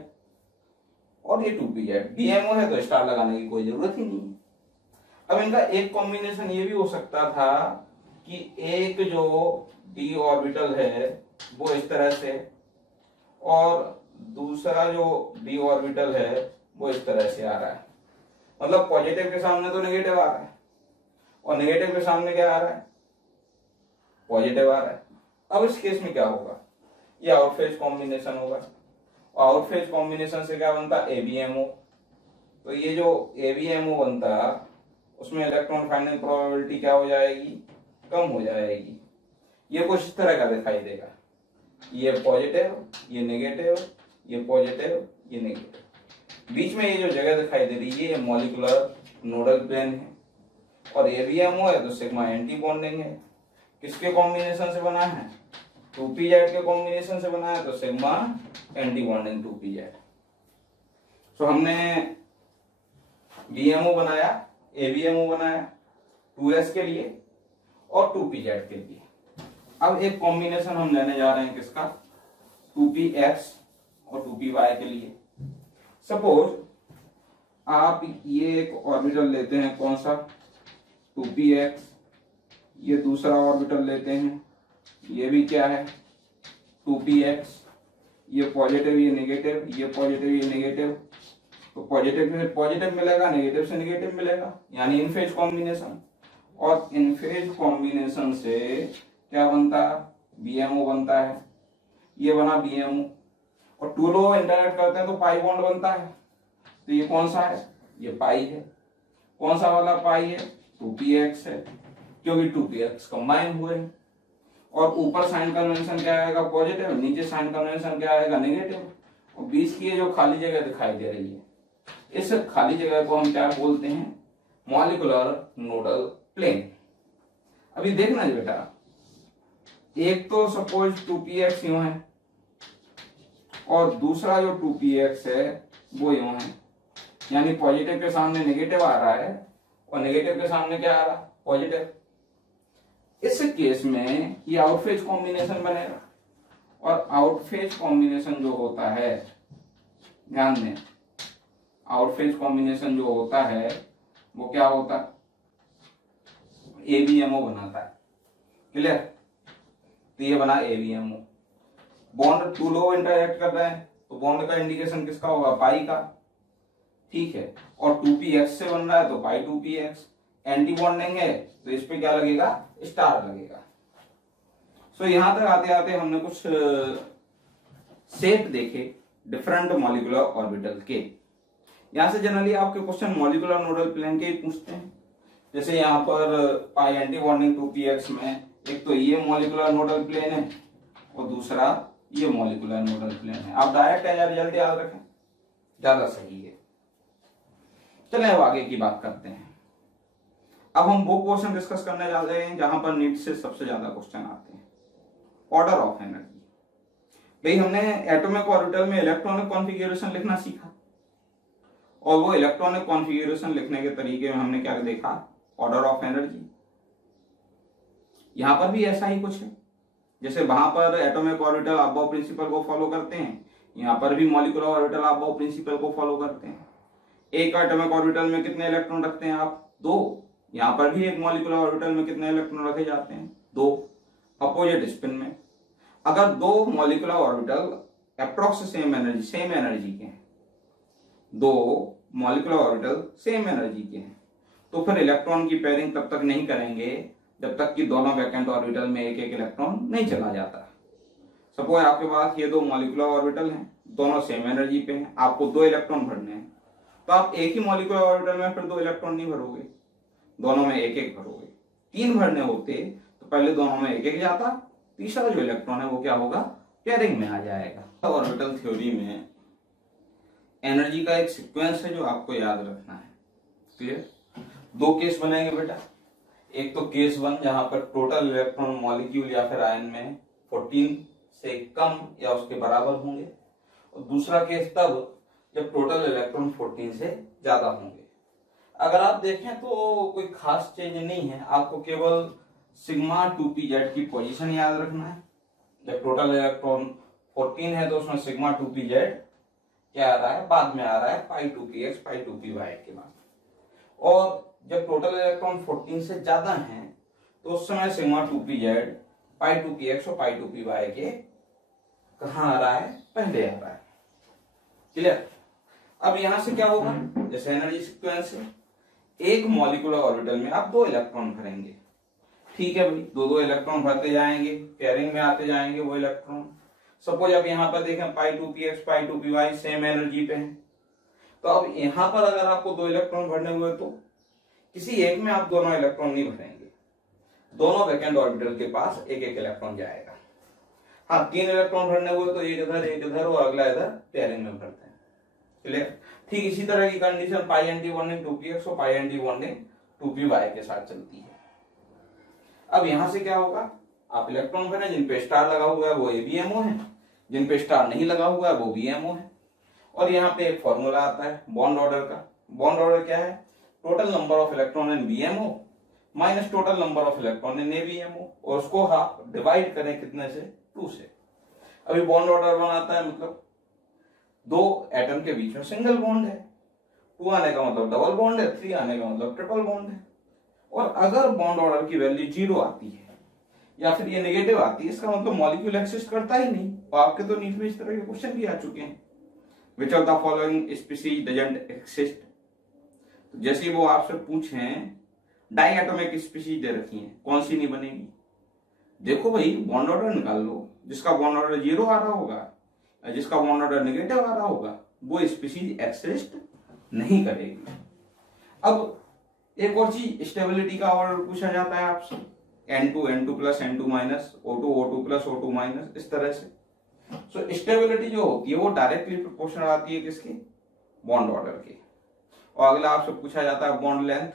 और ये 2pz बीएमओ है तो स्टार लगाने की कोई जरूरत ही नहीं है। अब इनका एक कॉम्बिनेशन ये भी हो सकता था कि एक जो डी ऑर्बिटल है वो इस तरह से, और दूसरा जो d ऑर्बिटल है वो इस तरह से आ रहा है, मतलब पॉजिटिव के सामने तो नेगेटिव आ रहा है और नेगेटिव के सामने क्या आ रहा है, पॉजिटिव आ रहा है। अब इस केस में क्या होगा, ये आउटफेज कॉम्बिनेशन होगा और आउटफेज कॉम्बिनेशन से क्या बनता है, ABMO। तो ये जो ABMO बनता उसमें इलेक्ट्रॉन फाइंडिंग प्रोबेबिलिटी क्या हो जाएगी, कम हो जाएगी। ये कुछ इस तरह का दिखाई देगा, ये पॉजिटिव, ये नेगेटिव, ये पॉजिटिव, ये नेगेटिव। बीच में ये जो जगह दिखाई दे रही है ये मॉलिक्यूलर नोडल प्लेन है और ABMO है तो सिग्मा एंटी बॉन्डिंग है। किसके कॉम्बिनेशन से बना है, 2pZ के कॉम्बिनेशन से बना है तो सिग्मा एंटी बॉन्डिंग 2pZ। तो हमने BMO बनाया, ABMO बनाया 2s के लिए और 2pZ के लिए। अब एक कॉम्बिनेशन हम लेने जा रहे हैं किसका, 2px और 2py के लिए। सपोज आप ये एक ऑर्बिटल लेते हैं, कौन सा, 2px, ये दूसरा ऑर्बिटल लेते हैं, ये भी क्या है 2px, ये पॉजिटिव ये नेगेटिव, ये पॉजिटिव ये नेगेटिव, तो पॉजिटिव से पॉजिटिव मिलेगा, नेगेटिव से नेगेटिव मिलेगा, यानी इन फेज कॉम्बिनेशन। और इन फेज कॉम्बिनेशन से क्या बनता है, BMO बनता है, ये बना BMO और टू लो इंटरैक्ट करते हैं तो पाई बॉन्ड बनता है। तो ये कौन सा है, ये पाई है। कौन सा वाला पाई है, 2px है, क्योंकि 2px कंबाइन हुए हैं। और ऊपर साइन कन्वेंशन क्या आएगा, पॉजिटिव, नीचे साइन कन्वेंशन क्या आएगा, नेगेटिव। और बीच की ये जो खाली जगह दिखाई दे रही है, इस खाली जगह को हम क्या बोलते हैं, मॉलिक्यूलर नोडल प्लेन। अभी देखना जी बेटा, एक तो सपोज 2px यूं है और दूसरा जो 2px है वो यूं है, यानी पॉजिटिव के सामने नेगेटिव आ रहा है और नेगेटिव के सामने क्या आ रहा है, पॉजिटिव। इस केस में ये आउटफेज कॉम्बिनेशन बनेगा और आउटफेज कॉम्बिनेशन जो होता है, ध्यान दें, आउटफेज कॉम्बिनेशन जो होता है वो क्या होता है, ABMO बनाता है। क्लियर, तो ये बना ABMO। बॉन्ड टू लो इंटरैक्ट कर रहे हैं तो बॉन्ड का इंडिकेशन किसका होगा, पाई का, ठीक है। और 2px से बन रहा है तो पाई 2px। एंटी बॉन्डिंग है तो इस पे क्या लगेगा, स्टार लगेगा। सो यहां तक आते आते हमने कुछ सेट देखे डिफरेंट मॉलिक्यूलर ऑर्बिटल के। यहां से जनरली आपके क्वेश्चन मॉलिक्यूलर नोडल प्लेन के ही पूछते हैं। जैसे यहाँ पर पाई एंटी बॉन्डिंग 2px में एक तो ये मॉलिक्यूलर नोडल प्लेन है और दूसरा ये मॉलिक्यूलर नोडल प्लेन है। आप डायरेक्ट रिजल्ट याद रखें, ज्यादा सही है। चलें अब आगे की बात करते हैं। अब हम वो क्वेश्चन डिस्कस करने जा रहे हैं जहां पर नीट से सबसे ज्यादा क्वेश्चन आते हैं, ऑर्डर ऑफ एनर्जी। भाई हमने एटॉमिक ऑर्बिटल में इलेक्ट्रॉनिक कॉन्फ़िगरेशन लिखना सीखा और वो इलेक्ट्रॉनिक कॉन्फ़िगरेशन लिखने के तरीके में हमने क्या देखा, ऑर्डर ऑफ एनर्जी। यहां पर भी ऐसा ही कुछ है, जैसे वहां पर एटॉमिक ऑर्बिटल अबव प्रिंसिपल को फॉलो करते हैं, यहां पर भी मॉलिक्यूलर ऑर्बिटल अबव प्रिंसिपल को फॉलो करते हैं। एक एटॉमिक ऑर्बिटल में कितने इलेक्ट्रॉन रखते हैं आप, 2। यहां पर भी एक मॉलिक्यूलर ऑर्बिटल में कितने इलेक्ट्रॉन रखे जाते हैं, 2, अपोजिट स्पिन में। अगर 2 molecular orbital approx same energy के हैं, 2 मॉलिक्यूलर ऑर्बिटल सेम एनर्जी के हैं, तो फिर इलेक्ट्रॉन की पेयरिंग तब तक नहीं करेंगे जब तक कि दोनों वैकेंट ऑर्बिटल में एक एक इलेक्ट्रॉन नहीं चला जाता। सपोज आपके पास ये 2 मॉलिक्यूलर ऑर्बिटल हैं, दोनों सेम एनर्जी पे हैं, आपको 2 इलेक्ट्रॉन भरने हैं, तो आप एक ही मॉलिक्यूलर ऑर्बिटल में फिर 2 इलेक्ट्रॉन नहीं भरोगे, दोनों में एक एक भरोगे। 3 भरने होते तो पहले दोनों में एक एक जाता, तीसरा जो इलेक्ट्रॉन है वो क्या होगा, पेयरिंग में आ जाएगा। ऑर्बिटल थ्योरी में एनर्जी का एक सीक्वेंस है जो आपको याद रखना है। क्लियर, 2 केस बनेंगे बेटा। एक तो केस 1 जहां पर टोटल इलेक्ट्रॉन मॉलिक्यूल या फिर आयन में 14 से कम या उसके बराबर होंगे, और दूसरा केस तब जब टोटल इलेक्ट्रॉन 14 से ज्यादा होंगे। अगर आप देखें तो कोई खास चेंज नहीं है, आपको केवल सिग्मा 2pz की पोजीशन याद रखना है। जब टोटल इलेक्ट्रॉन 14 है तो उसमें सिग्मा 2pz क्या आ रहा है, बाद में आ रहा है पाई 2px पाई 2py के बाद। और जब टोटल इलेक्ट्रॉन 14 से ज्यादा हैं तो उस समय सिग्मा 2pz पाई 2px और पाई 2py के कहां आ रहा है, पहले आ रहा है। क्लियर। अब यहां से क्या होगा, जैसे एनर्जी सीक्वेंस है, एक मॉलिक्यूलर ऑर्बिटल में आप 2 इलेक्ट्रॉन भरेंगे, ठीक है भाई, 2 इलेक्ट्रॉन भरते जाएंगे, पेयरिंग में आते जाएंगे वो इलेक्ट्रॉन। सपोज अब यहाँ पर देखें π2px π2py सेम एनर्जी पे है, तो अब यहां पर अगर आपको 2 इलेक्ट्रॉन भरने हुए तो किसी एक में आप दोनों इलेक्ट्रॉन नहीं भरेंगे, दोनों वैकेंट ऑर्बिटल के पास एक एक इलेक्ट्रॉन जाएगा। हाँ, 3 इलेक्ट्रॉन भरने हुए तो एक इधर और अगला इधर पेयरिंग में भरते हैं, क्लियर। ठीक इसी तरह की कंडीशन πnt बॉन्डिंग 2px और πnt बॉन्डिंग 2py के साथ चलती है। अब यहां से क्या होगा, आप इलेक्ट्रॉन भरें, जिन पे स्टार लगा हुआ है वो ABMO है, जिन पे स्टार नहीं लगा हुआ है वो BMO है। और यहाँ पे एक फॉर्मूला आता है बॉन्ड ऑर्डर का। बॉन्ड ऑर्डर क्या है, total number of electron in BMO minus total number of electron in ABMO, और उसको आप डिवाइड करें कितने से, 2 से। अभी बॉन्ड ऑर्डर 1 आता है मतलब 2 एटम के बीच में सिंगल बॉन्ड है, 2 आने का मतलब डबल बॉन्ड है, 3 आने का मतलब ट्रिपल बॉन्ड है। और अगर बॉन्ड ऑर्डर की वैल्यू 0 आती है या फिर ये नेगेटिव आती है, इसका मतलब मॉलिक्यूल एक्सिस्ट करता ही नहीं। और आपके तो नीट में इस तरह के क्वेश्चन भी आ चुके हैं, which of the following species doesn't exist. तो जैसे वो आपसे पूछें डाई एटॉमिक स्पीसीज दे रखी है, कौन सी नहीं बनेगी, देखो भाई बॉन्ड ऑर्डर निकाल लो, जिसका बॉन्ड ऑर्डर 0 आ रहा होगा, जिसका बॉन्ड ऑर्डर नेगेटिव आ रहा होगा, वो स्पीसीज एक्सिस्ट नहीं करेगी। अब एक और चीज, स्टेबिलिटी का ऑर्डर पूछा जाता है आपसे, N2 N2 plus N2 minus, O2 O2 plus O2 minus, इस तरह से। सो स्टेबिलिटी जो होती है वो डायरेक्टली प्रोपोर्शनल आती है किसके, बॉन्ड ऑर्डर के। और अगला आपसे पूछा जाता है बॉन्ड लेंथ।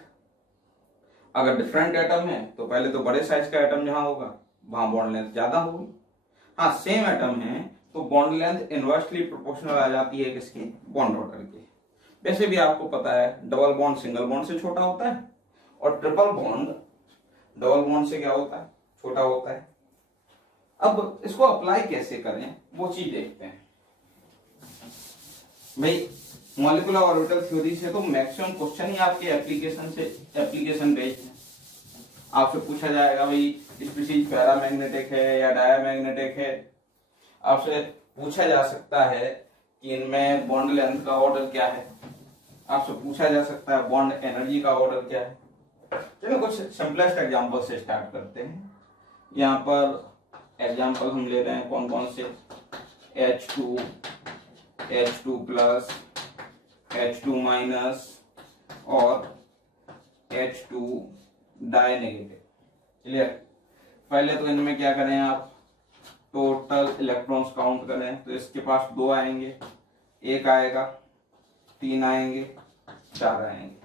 अगर डिफरेंट एटम है तो पहले तो बड़े साइज का एटम जहां होगा वहां बॉन्ड लेंथ ज्यादा होगी। हाँ, सेम एटम है तो बॉन्ड लेंथ इनवर्सली प्रोपोर्शनल आ जाती है किसके, बॉन्ड ऑर्डर के। वैसे भी आपको पता है डबल बॉन्ड सिंगल बॉन्ड से छोटा होता है, और ट्रिपल बॉन्ड डबल बॉन्ड से क्या होता है, छोटा होता है। अब इसको अप्लाई कैसे करें वो चीज देखते हैं भाई। मॉलिक्यूलर ऑर्बिटल थ्योरी से तो मैक्सिमम क्वेश्चन ही आपके एप्लीकेशन बेस्ड है। आपसे पूछा जाएगा भाई स्पीसीज पैरामैग्नेटिक है या डायामैग्नेटिक है, आपसे पूछा जा सकता है कि इनमें बॉन्ड लेंथ का ऑर्डर क्या है, आपसे पूछा जा सकता है बॉन्ड एनर्जी का ऑर्डर क्या है। चलो कुछ सिंपलेस्ट एग्जांपल से स्टार्ट करते हैं। यहाँ पर एग्जांपल हम ले रहे हैं कौन कौन से, H2 प्लस, H2 माइनस और H2 डाई नेगेटिव, क्लियर। पहले तो इनमें क्या करें आप, टोटल इलेक्ट्रॉन्स काउंट करें, तो इसके पास 2 आएंगे, 1 आएगा, 3 आएंगे, 4 आएंगे।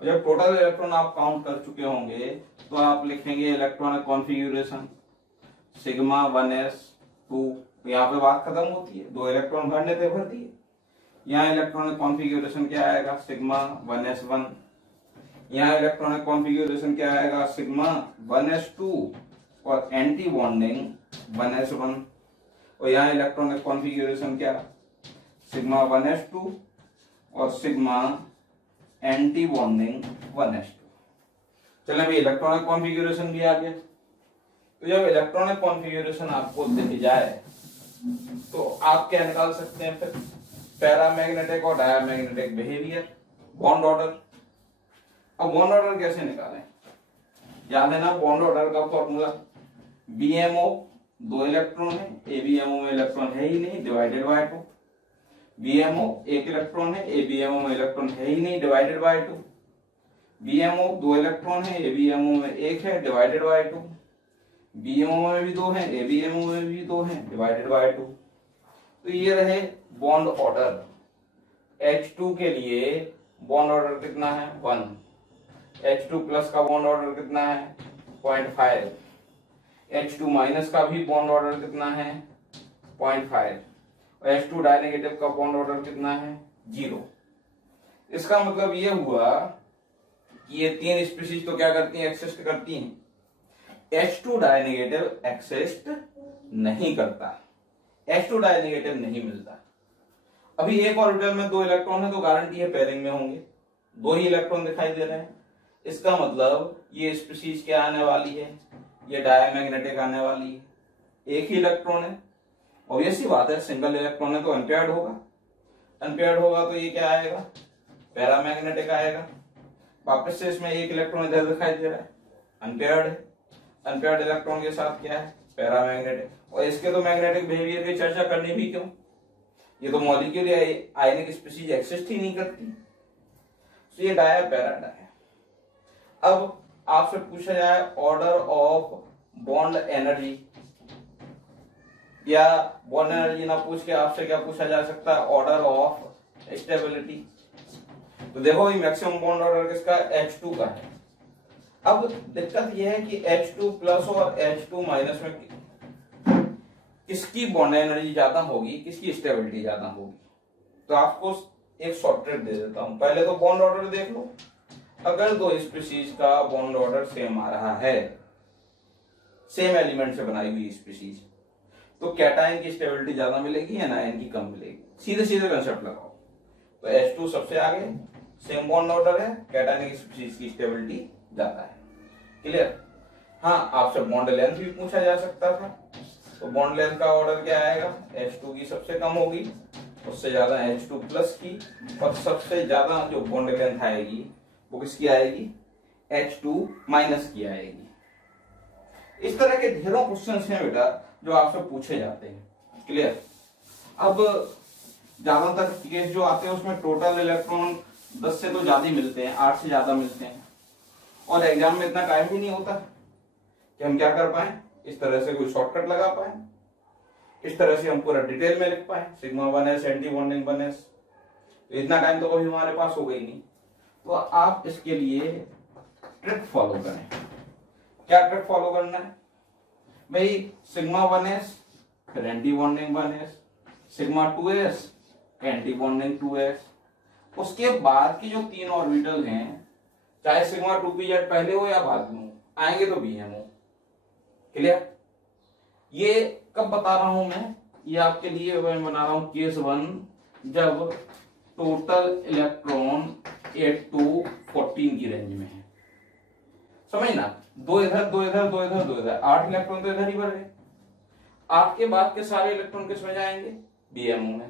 और जब टोटल इलेक्ट्रॉन आप काउंट कर चुके होंगे तो आप लिखेंगे इलेक्ट्रॉनिक कॉन्फ़िगरेशन सिग्मा 1s2। यहाँ पे बात खत्म होती है, 2 इलेक्ट्रॉन भरने थे, भर दिए। यहाँ इलेक्ट्रॉनिक कॉन्फ़िगरेशन क्या आएगा, सिग्मा 1s1। यहाँ इलेक्ट्रॉनिक कॉन्फ़िगरेशन क्या आएगा, सिग्मा 1s2 और एंटी बॉन्डिंग 1s1। और यहाँ इलेक्ट्रॉनिक कॉन्फ़िगरेशन क्या, सिग्मा 1s2 और सिग्मा एंटी बॉन्डिंग 1s2। चलो अभी इलेक्ट्रॉनिक कॉन्फ़िगरेशन भी आ गया। तो जब इलेक्ट्रॉनिक कॉन्फ़िगरेशन आपको दिख जाए तो आप क्या निकाल सकते हैं फिर, पैरामैग्नेटिक और डायामैग्नेटिक बिहेवियर, बॉन्ड ऑर्डर। अब बॉन्ड ऑर्डर कैसे निकालें, याद है ना बॉन्ड ऑर्डर का फॉर्मूला, BMO 2 इलेक्ट्रॉन है, ABMO में इलेक्ट्रॉन है ही नहीं, डिवाइडेड बाय 2। BMO 1 इलेक्ट्रॉन है, ABMO में इलेक्ट्रॉन है ही नहीं, डिवाइडेड बाय 2। BMO 2 इलेक्ट्रॉन है, ABMO में 1 है, डिवाइडेड बाय 2। BMO में भी 2 है, ABMO में भी 2 है, डिवाइडेड बाय 2। तो ये रहे बॉन्ड ऑर्डर। H2 के लिए बॉन्ड ऑर्डर कितना है, 1। H2 प्लस का बॉन्ड ऑर्डर कितना है, 0.5। H2 माइनस का भी बॉन्ड ऑर्डर कितना है, 0.5। और H2 डाई नेगेटिव का बॉन्ड ऑर्डर कितना है, 0। इसका मतलब ये हुआ कि ये 3 स्पीशीज तो क्या करती हैं, एक्सिस्ट करती हैं। H2 डाई नेगेटिव एक्सिस्ट नहीं करता, H2 डाई नेगेटिव नहीं मिलता। अभी एक ऑर्बिटल में 2 इलेक्ट्रॉन है तो गारंटी है पेयरिंग में होंगे, 2 ही इलेक्ट्रॉन दिखाई दे रहे हैं। इसका मतलब ये स्पीशीज क्या आने वाली है, ये डायमैग्नेटिक आने वाली है। एक ही इलेक्ट्रॉन है, ऑब्वियस सी बात है, सिंगल इलेक्ट्रॉन है तो अनपेयर्ड होगा। अनपेयर्ड होगा तो ये क्या आएगा, पैरामैग्नेटिक आएगा। वापस से इसमें एक इलेक्ट्रॉन इधर दिखाई दे रहा है, अनपेयर्ड है। अनपेयर्ड इलेक्ट्रॉन के साथ क्या है, पैरामैग्नेटिक। और इसके तो मैग्नेटिक बिहेवियर की चर्चा करनी भी क्यों, ये तो मॉलिक्यूल या आयनिक स्पीशीज एक्सिस्ट ही नहीं करती। तो ये डाया पैरा डाया। अब आपसे पूछा जाए ऑर्डर ऑफ बॉन्ड एनर्जी, या बॉन्ड एनर्जी ना पूछ के आपसे क्या पूछा जा सकता है, ऑर्डर ऑफ स्टेबिलिटी। तो देखो ये मैक्सिमम बॉन्ड ऑर्डर किसका, H2 का है। अब दिक्कत यह है कि H2 प्लस और H2 माइनस में किसकी बॉन्ड एनर्जी ज्यादा होगी, किसकी स्टेबिलिटी ज्यादा होगी। तो आपको एक शॉर्ट ट्रिक दे देता हूं, पहले तो बॉन्ड ऑर्डर देख लो। अगर दो स्पीशीज का बॉन्ड ऑर्डर सेम आ रहा है, सेम एलिमेंट से बनाई हुई स्पीशीज, तो कैटायन की स्टेबिलिटी ज्यादा मिलेगी या आयन की कम मिलेगी। सीधे सीधे कंसेप्ट लगाओ। तो H2 सबसे आगे, सेम बॉन्ड ऑर्डर है, कैटायन की स्पीशीज की स्टेबिलिटी ज्यादा है। क्लियर। हाँ, आपसे बॉन्ड लेंथ भी पूछा जा सकता था। तो बॉन्ड लेंथ का ऑर्डर क्या आएगा, H2 की सबसे कम होगी, उससे ज्यादा H2 प्लस की, और सबसे ज्यादा जो बॉन्ड लेंथ आएगी वो किसकी आएगी, H2 माइनस की आएगी। इस तरह के ढेरों क्वेश्चंस हैं बेटा जो आपसे पूछे जाते हैं। क्लियर। अब ज्यादातर केस जो आते हैं उसमें टोटल इलेक्ट्रॉन 10 से तो ज्यादा मिलते हैं, 8 से ज्यादा मिलते हैं, और एग्जाम में इतना टाइम ही नहीं होता कि हम क्या कर पाए, इस तरह से कोई शॉर्टकट लगा पाए, इस तरह से हम पूरा डिटेल में लिख पाए sigma 1s anti bonding 1s। तो इतना टाइम तो कभी हमारे पास होगा ही नहीं। तो आप इसके लिए ट्रिक फॉलो करें। क्या ट्रिक फॉलो करना है भाई, सिग्मा 1s फिर anti bonding 1s, sigma 2s anti bonding 2s। उसके बाद की जो 3 ऑर्बिटल हैं, चाहे सिग्मा 2pz पहले हो या बाद में हो, आएंगे तो BM हो। क्लियर। ये कब बता रहा हूं मैं, ये आपके लिए मैं बना रहा हूं केस 1, जब टोटल इलेक्ट्रॉन 8 to 14 की रेंज में है। समझना, 2 इधर 2 इधर 2 इधर 2 इधर, 8 इलेक्ट्रॉन तो इधर ही भर गए। 8 के बाद के सारे इलेक्ट्रॉन किस में जाएंगे, BMO में।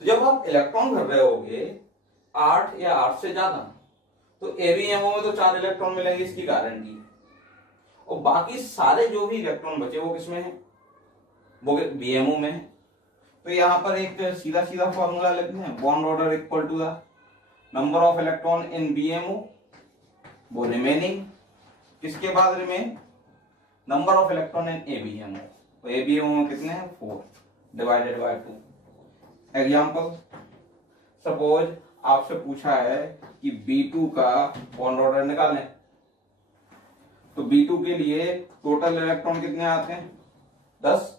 तो जब आप इलेक्ट्रॉन भर रहे होगे 8 या 8 से ज्यादा, तो ABMO में तो 4 इलेक्ट्रॉन मिलेंगे, इसकी गारंटी। और बाकी सारे जो भी इलेक्ट्रॉन बचे वो किसमें है, वो BMO में है। तो यहां पर एक सीधा सीधा फॉर्मूला लिखते हैं, bond order equal to the number of electron in BMO, वो रिमेनिंग, किसके बाद remain, number of electron in ABMO। तो ABMO में कितने हैं, 4 डिवाइडेड बाय 2। एग्जाम्पल, सपोज आपसे पूछा है कि B2 का बॉन्ड ऑर्डर निकालें। तो B2 के लिए टोटल इलेक्ट्रॉन कितने आते हैं, 10।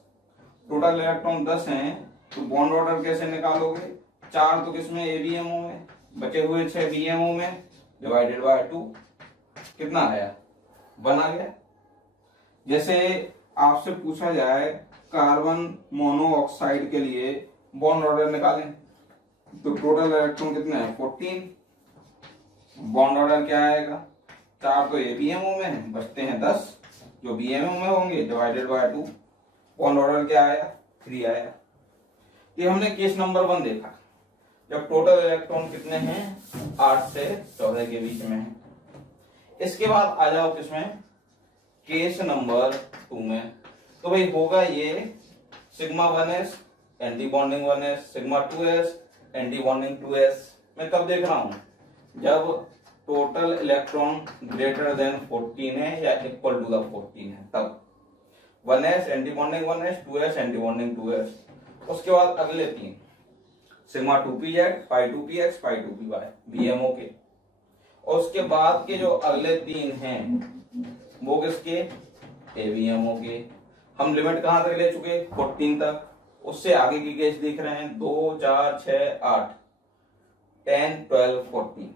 टोटल इलेक्ट्रॉन 10 हैं, तो बॉन्ड ऑर्डर कैसे निकालोगे, 4 तो किसमें, ABMO में, बचे हुए 6 BMO में, डिवाइडेड बाय 2, कितना आया, 1 आ गया। जैसे आपसे पूछा जाए कार्बन मोनोऑक्साइड के लिए बॉन्ड ऑर्डर निकालें, तो टोटल इलेक्ट्रॉन कितने हैं, 14। बॉन्ड ऑर्डर क्या आएगा, 4 तो ABMO में है, बचते हैं 10 जो BMO में होंगे, डिवाइडेड बाय 2। बॉन्ड ऑर्डर क्या आया, 3 आया। ये हमने केस नंबर 1 देखा, जब टोटल इलेक्ट्रॉन कितने हैं, 8 से 14 के बीच में है। इसके बाद आ जाओ किसमें, केस नंबर 2 में। तो भाई होगा ये sigma 1s anti bonding 1s, sigma 2s anti bonding 2s। मैं कब देख रहा हूं, जब टोटल इलेक्ट्रॉन ग्रेटर देन 14 है या इक्वल टू द 14 है, तब 1s anti bonding 1s, 2s anti bonding 2s। उसके बाद अगले 3 sigma 2pz, phi 2px, phi 2py BMO के। और उसके बाद के जो अगले 3 हैं वो किसके, ABMO के। हम लिमिट कहां तक ले चुके, 14 तक। उससे आगे की केस देख रहे हैं, 2 4 6 8 10 12 14।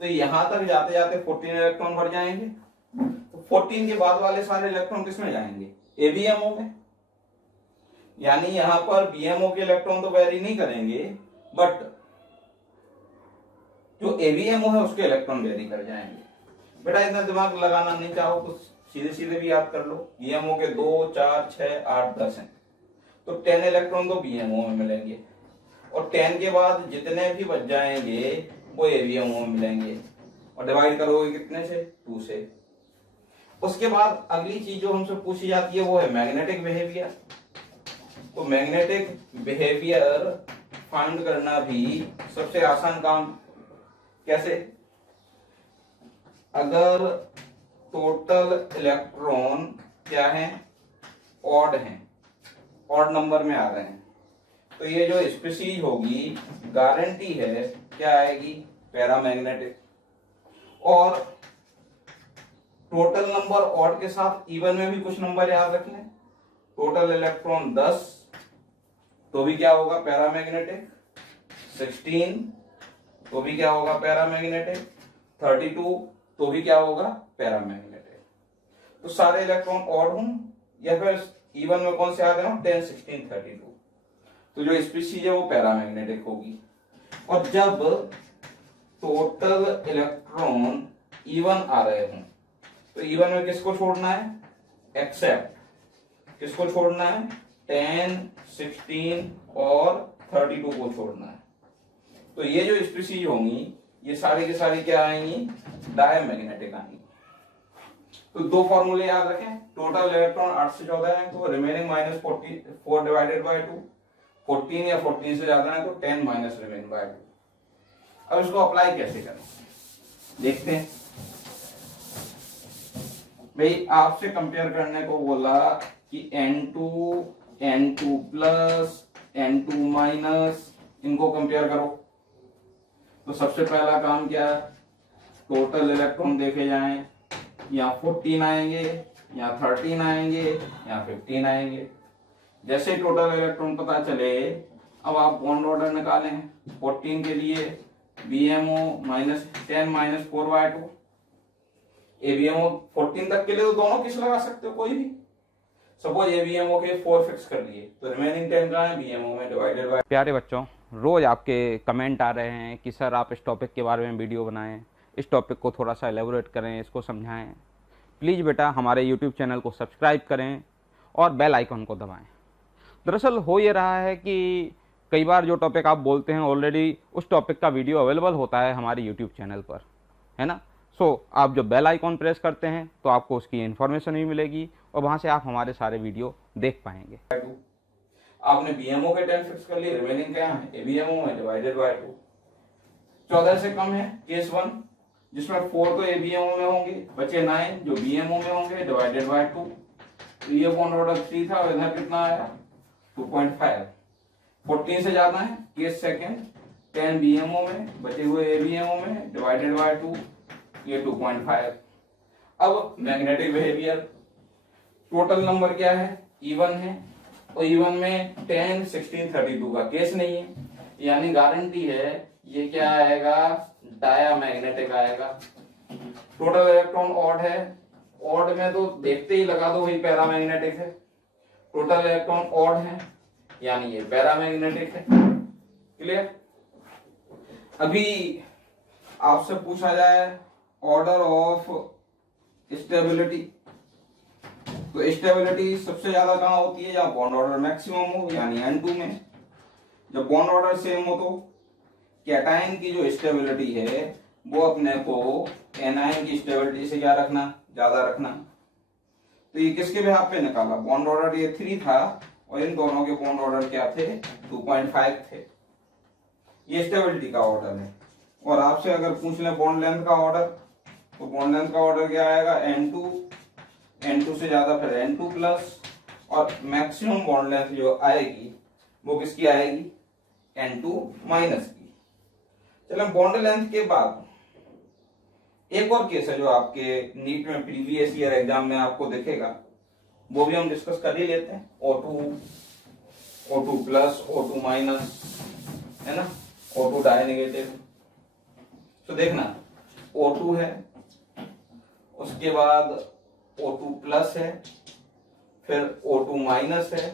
तो यहां तक जाते जाते 14 इलेक्ट्रॉन भर जाएंगे। तो 14 के बाद वाले सारे इलेक्ट्रॉन किसमें जाएंगे, ABMO में। यानी यहां पर BMO के इलेक्ट्रॉन तो वेरी नहीं करेंगे, बट जो ABMO है उसके इलेक्ट्रॉन वेरी कर जाएंगे। बेटा इतना दिमाग लगाना नहीं चाहो तो सीधे सीधे भी याद कर लो। BMO के 2 4 6 8 10 हैं, तो 10 इलेक्ट्रॉन तो BMO में मिलेंगे। और 10 के बाद जितने भी बच जाएंगे वो एवीएम में मिलेंगे, और डिवाइड करोगे कितने से, 2 से। उसके बाद अगली चीज जो हमसे पूछी जाती है वो है मैग्नेटिक बिहेवियर। तो मैग्नेटिक बिहेवियर फाइंड करना भी सबसे आसान काम। कैसे? अगर टोटल इलेक्ट्रॉन क्या है, ऑड हैं, ऑड नंबर में आ रहे हैं, तो ये जो स्पीशीज होगी गारंटी है क्या आएगी, पैरामैग्नेटिक। और टोटल नंबर ऑड के साथ इवन में भी कुछ नंबर याद रखने। टोटल इलेक्ट्रॉन 10 तो भी क्या होगा, पैरामैग्नेटिक। 16 तो भी क्या होगा, पैरामैग्नेटिक। 32 तो भी क्या होगा, पैरामैग्नेटिक। तो सारे इलेक्ट्रॉन ऑड हों या फिर इवन में कौन से आ रहे हो, 10, 16, 32, तो जो स्पीशीज है वो पैरामैग्नेटिक होगी। और जब टोटल इलेक्ट्रॉन इवन आ रहे हों तो इवन में किसको छोड़ना है, एक्सेप्ट किसको छोड़ना है, 10, 16 और 32 को छोड़ना है। तो ये जो स्पीशीज होंगी ये सारी की सारी क्या आएंगी, डायमैग्नेटिक आएंगी। तो दो फॉर्मूले याद रखें, टोटल इलेक्ट्रॉन 8 से 14 है तो रिमेनिंग -4 डिवाइडेड बाय 2, 14 या 14 से ज्यादा है तो 10 माइनस रिमेनिंग बाय 2। अब इसको अप्लाई कैसे करें देखते हैं। भाई आपसे कंपेयर करने को बोला कि N2, N2 plus, N2 minus, इनको कंपेयर करो। तो सबसे पहला काम क्या है, टोटल इलेक्ट्रॉन देखे जाएं, यहाँ 14 आएंगे, यहाँ 13 आएंगे, यहाँ 15 आएंगे। जैसे ही टोटल इलेक्ट्रॉन पता चले अब आप बॉन्ड ऑर्डर निकालें। 14 के लिए BMO -10 - 4/2, ABMO 14 तक के लिए तो दोनों किस लगा सकते हो, कोई भी। सपोज ABMO के 4 फिक्स कर लिए तो रिमेनिंग 10 का है BMO में डिवाइडेड बाय। प्यारे बच्चों, रोज आपके कमेंट आ रहे हैं कि सर आप इस टॉपिक के बारे में वीडियो बनाएं, इस टॉपिक को थोड़ा सा एलेबोरेट करें, इसको समझाएं। प्लीज़ बेटा हमारे यूट्यूब चैनल को सब्सक्राइब करें और बेल आइकन को दबाएं। दरअसल हो ये रहा है कि कई बार जो टॉपिक आप बोलते हैं ऑलरेडी उस टॉपिक का वीडियो अवेलेबल होता है हमारे यूट्यूब चैनल पर, है ना। सो आप जब बेल आइकॉन प्रेस करते हैं तो आपको उसकी इन्फॉर्मेशन भी मिलेगी और वहाँ से आप हमारे सारे वीडियो देख पाएंगे। आपने BMO के 10 फिक्स कर लिए, रिमेनिंग क्या है ABMO में डिवाइडेड बाय 2। 14 से कम है केस 1 जिसमें 4 तो ABMO में होंगे, बचे 9 जो BMO में होंगे डिवाइडेड बाय 2। तो ये बॉन्ड ऑर्डर 3 था और इधर कितना आया 2.5। 14 से ज्यादा है केस सेकंड, 10 BMO में, बचे हुए ABMO में डिवाइडेड बाय 2, ये 2.5। अब मैग्नेटिक बिहेवियर, टोटल नंबर क्या है, इवन है, और इवन में 10, 16, 32 का केस नहीं है, यानी गारंटी है ये क्या आएगा, डायामैग्नेटिक आएगा। टोटल इलेक्ट्रॉन ऑड है, ऑड में तो देखते ही लगा दो वही पैरामैग्नेटिक है। टोटल इलेक्ट्रॉन ऑड है यानी ये पैरामैग्नेटिक है। क्लियर? अभी आपसे पूछा जाए ऑर्डर ऑफ स्टेबिलिटी, तो स्टेबिलिटी सबसे ज्यादा कहां होती है, जहां बॉन्ड ऑर्डर मैक्सिमम हो यानी N2 में। जब बॉन्ड ऑर्डर सेम हो तो कैटायन की जो स्टेबिलिटी है वो अपने को एनायन की स्टेबिलिटी से क्या रखना, ज्यादा रखना। तो ये किसके बिहाफ पे निकाला, बॉन्ड ऑर्डर ये 3 था और इन दोनों के बॉन्ड ऑर्डर क्या थे, 2.5 थे। ये स्टेबिलिटी का ऑर्डर है। और आपसे अगर पूछ ले बॉन्ड लेंथ का ऑर्डर, तो बॉन्ड लेंथ का ऑर्डर क्या आएगा, N2 से ज्यादा फिर N2 प्लस, और मैक्सिमम बॉन्ड लेंथ जो आएगी वो किसकी आएगी, N2 माइनस की। चलो बॉन्ड लेंथ के बाद एक और केस है जो आपके नीट में प्रीवियस ईयर एग्जाम में आपको दिखेगा, वो भी हम डिस्कस कर ही लेते हैं। O2 प्लस, O2 माइनस, है ना, O2 डाई नेगेटिव। तो देखना O2 है, उसके बाद O2 प्लस है, फिर O2 माइनस है,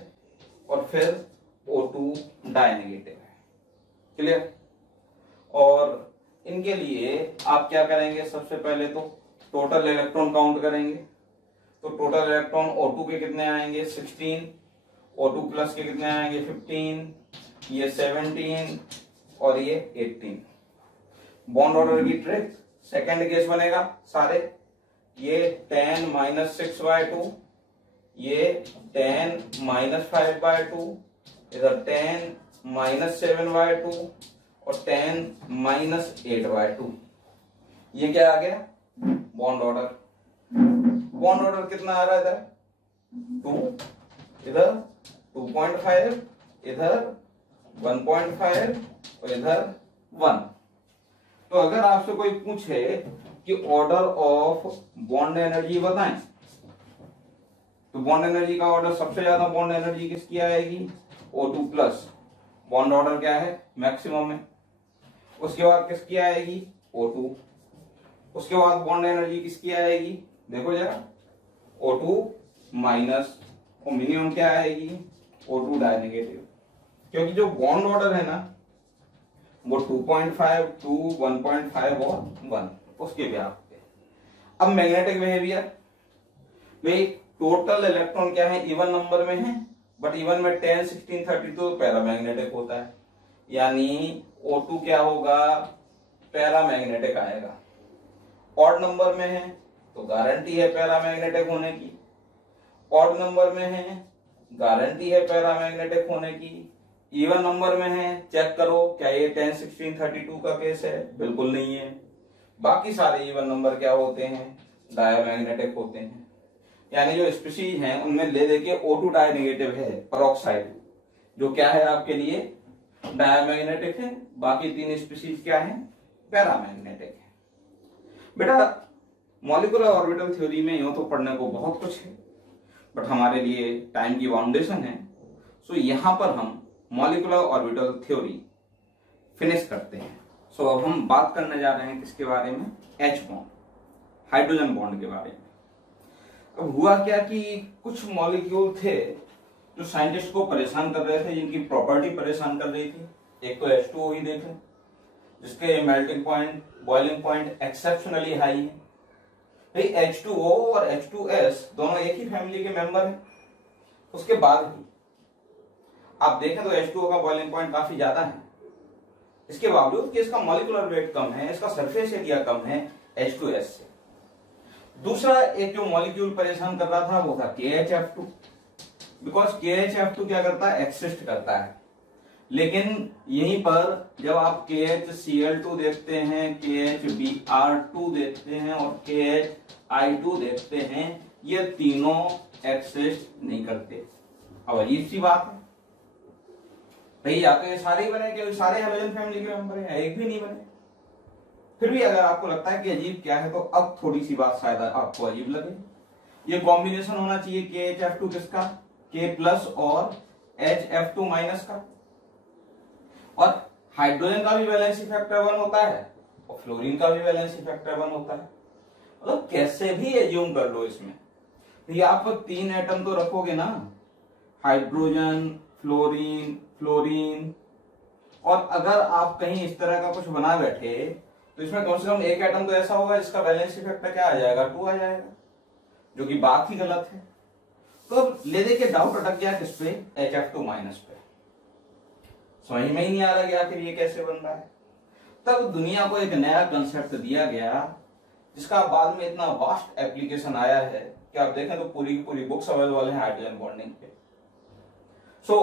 और फिर O2 डाई नेगेटिव है। क्लियर? और इनके लिए आप क्या करेंगे, सबसे पहले तो टोटल इलेक्ट्रॉन काउंट करेंगे। तो टोटल इलेक्ट्रॉन O2 के कितने आएंगे, 16, O2 प्लस के कितने आएंगे, 15, ये 17 और ये 18। बॉन्ड ऑर्डर की ट्रिक, सेकंड केस बनेगा सारे, ये 10 - 6/2, ये 10 - 5/2, इधर 10 - 7/2 और 10 - 8/2। ये क्या आ गया? Bond order. बॉन्ड ऑर्डर कितना आ रहा है इधर? 2, इधर 2.5, इधर 1.5 और इधर 1। तो अगर आपसे कोई पूछे कि ऑर्डर ऑफ बॉन्ड एनर्जी बताएं, तो बॉन्ड एनर्जी का ऑर्डर, सबसे ज्यादा बॉन्ड एनर्जी किसकी आएगी? O2+। बॉन्ड ऑर्डर क्या है? मैक्सिमम है। उसके बाद किसकी आएगी? O2। उसके बाद बॉन्ड एनर्जी किसकी आएगी? देखो जरा, O2- और मिनिमम क्या आएगी? O2 डायनेगेटिव। क्योंकि जो बॉन्ड ऑर्डर है ना वो 2.5, 2, 1.5 और 1 उसके ब्याह पे। अब मैग्नेटिक बिहेवियर, भाई टोटल इलेक्ट्रॉन क्या है? इवन नंबर में है, बट इवन में 10, 16, 32 पैरामैग्नेटिक होता है, यानी O2 क्या होगा? पैरामैग्नेटिक आएगा। ऑड नंबर में है तो गारंटी है पैरामैग्नेटिक होने की, ऑड नंबर में है गारंटी है पैरामैग्नेटिक होने की, इवन नंबर में है चेक करो क्या ये 10, 16, 32 का केस है? बिल्कुल नहीं है। बाकी सारे इवन नंबर क्या होते हैं? डायमैग्नेटिक होते हैं। यानी जो स्पीशीज हैं उनमें ले देके O2 डायनेगेटिव है, पेरोक्साइड जो क्या है आपके लिए? डायमैग्नेटिक है। बाकी 3 स्पीशीज क्या है? पैरामैग्नेटिक है। बेटा मॉलिक्यूलर ऑर्बिटल थ्योरी में यूं तो पढ़ने को बहुत कुछ है, बट हमारे लिए टाइम की बाउंडेशन है, सो यहां पर हम मॉलिक्यूलर ऑर्बिटल थ्योरी फिनिश करते हैं। सो अब हम बात करने जा रहे हैं किसके बारे में? H बॉन्ड, हाइड्रोजन बॉन्ड के बारे में। अब हुआ क्या कि कुछ मॉलिक्यूल थे जो साइंटिस्ट को परेशान कर रहे थे, जिनकी प्रॉपर्टी परेशान कर रही थी। एक तो H2O ही देखें, जिसके melting point, boiling point exceptionally high है। भाई H2O और H2S दोनों एक ही फैमिली के मेंबर हैं। उसके बाद भी आप देखें तो H2O का बॉइलिंग पॉइंट काफी ज्यादा है, इसके बावजूद कि इसका मॉलिक्यूलर वेट कम है, इसका सरफेस एरिया कम है H2S से। दूसरा एक जो मॉलिक्यूल परेशान कर रहा था वो था KHF2, बिकॉज KHF2 क्या करता है? एक्सिस्ट करता है। लेकिन यहीं पर जब आप KHCl2 देखते हैं, KHBr2 देखते हैं और KHI2 देखते हैं, ये तीनों एक्सिस्ट नहीं करते। अब अजीब सी बात है भाई, या तो ये सारे ही बने कि सारे हाइड्रोजन फैमिली के मेंबर हैं, एक भी नहीं बने। फिर भी अगर आपको लगता है कि अजीब क्या है, तो अब थोड़ी सी बात शायद आपको अजीब लगे। ये कॉम्बिनेशन होना चाहिए KHF2 किसका? K+ और HF2- का। और हाइड्रोजन का भी वैलेंसी फैक्टर 1 होता है और फ्लोरीन का भी वैलेंसी फैक्टर 1 होता है। मतलब कैसे भी एज्यूम कर लो इसमें, तो ये आप 3 एटम तो रखोगे ना, हाइड्रोजन, फ्लोरीन, फ्लोरीन, और अगर आप कहीं इस तरह का कुछ बना बैठे तो इसमें कम से कम एक एटम तो ऐसा होगा जिसका वैलेंसी फैक्टर क्या आ जाएगा? 2 आ जाएगा, जो कि बात ही गलत है। तो अब ले दे के डाउट अटक गया किस पे? HF2- पे। समझ में ही नहीं आ रहा कि आखिर ये कैसे बन रहा है। तब दुनिया को एक नया कंसेप्ट दिया गया, जिसका बाद में इतना वास्ट एप्लीकेशन आया है कि आप देखें तो पूरी की पूरी बुक्स अवेलेबल है हाइड्रोजन बॉन्डिंग पे। सो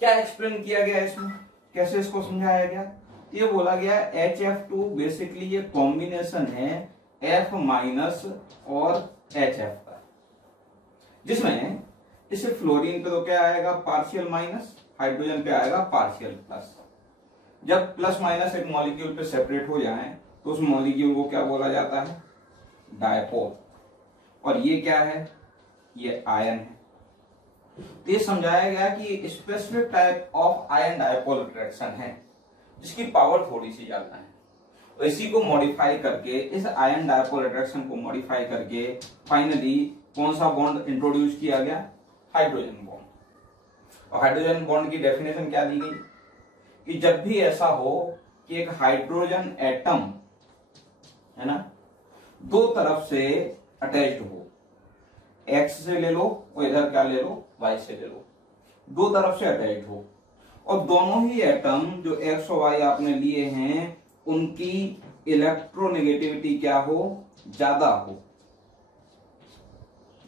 क्या एक्सप्लेन किया गया इसमें, कैसे इसको समझाया गया? ये बोला गया HF2 बेसिकली ये कॉम्बिनेशन है F- और HF का, जिसमें इसे फ्लोरीन पे तो क्या आएगा? पार्शियल माइनस, हाइड्रोजन पे आएगा पार्शियल प्लस। जब प्लस माइनस एक मॉलिक्यूल पे सेपरेट हो जाए तो उस मॉलिक्यूल को क्या बोला जाता है? डायपोल। और ये क्या है? ये आयन है। तो ये समझाया गया कि specific type of ion dipole attraction है, जिसकी पावर थोड़ी सी ज्यादा है। तो इसी को मॉडिफाई करके, इस आयन डायपोल अट्रैक्शन को मॉडिफाई करके फाइनली कौन सा बॉन्ड इंट्रोड्यूस किया गया? Hydrogen bond. और हाइड्रोजन बॉन्ड की डेफिनेशन क्या दी गई कि जब भी ऐसा हो कि एक हाइड्रोजन एटम है ना, दो तरफ से अटैच्ड हो, एक्स से ले लो और इधर क्या ले लो? वाई से ले लो, दो तरफ से अटैच्ड हो, और दोनों ही एटम जो एक्स और वाई आपने लिए हैं उनकी इलेक्ट्रोनेगेटिविटी क्या हो, ज्यादा हो।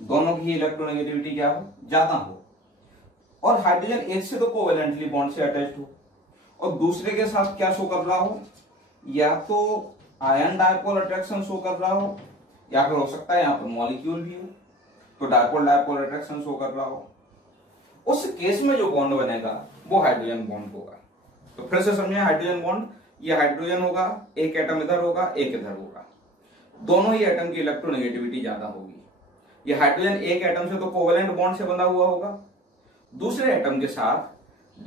दोनों की इलेक्ट्रोनेगेटिविटी क्या हो, ज्यादा हो। और हाइड्रोजन एक से तो कोवेलेंटली बॉन्ड से अटैच्ड हो और दूसरे के साथ क्या शो कर रहा हो, या तो आयन डायपोल अट्रैक्शन शो कर रहा हो, या फिर हो सकता है यहां पर मॉलिक्यूल भी हो तो डायपोल डायपोल अट्रैक्शन शो कर रहा हो। उस केस में जो बॉन्ड बनेगा वो हाइड्रोजन बॉन्ड होगा। तो फिर से समझे, हाइड्रोजन बॉन्ड, ये हाइड्रोजन होगा, एक एटम इधर होगा, एक इधर होगा, दोनों ही एटम की इलेक्ट्रोनेगेटिविटी ज्यादा होगी। ये हाइड्रोजन एक एटम से तो कोवेलेंट बॉन्ड से बंधा हुआ होगा, दूसरे एटम के साथ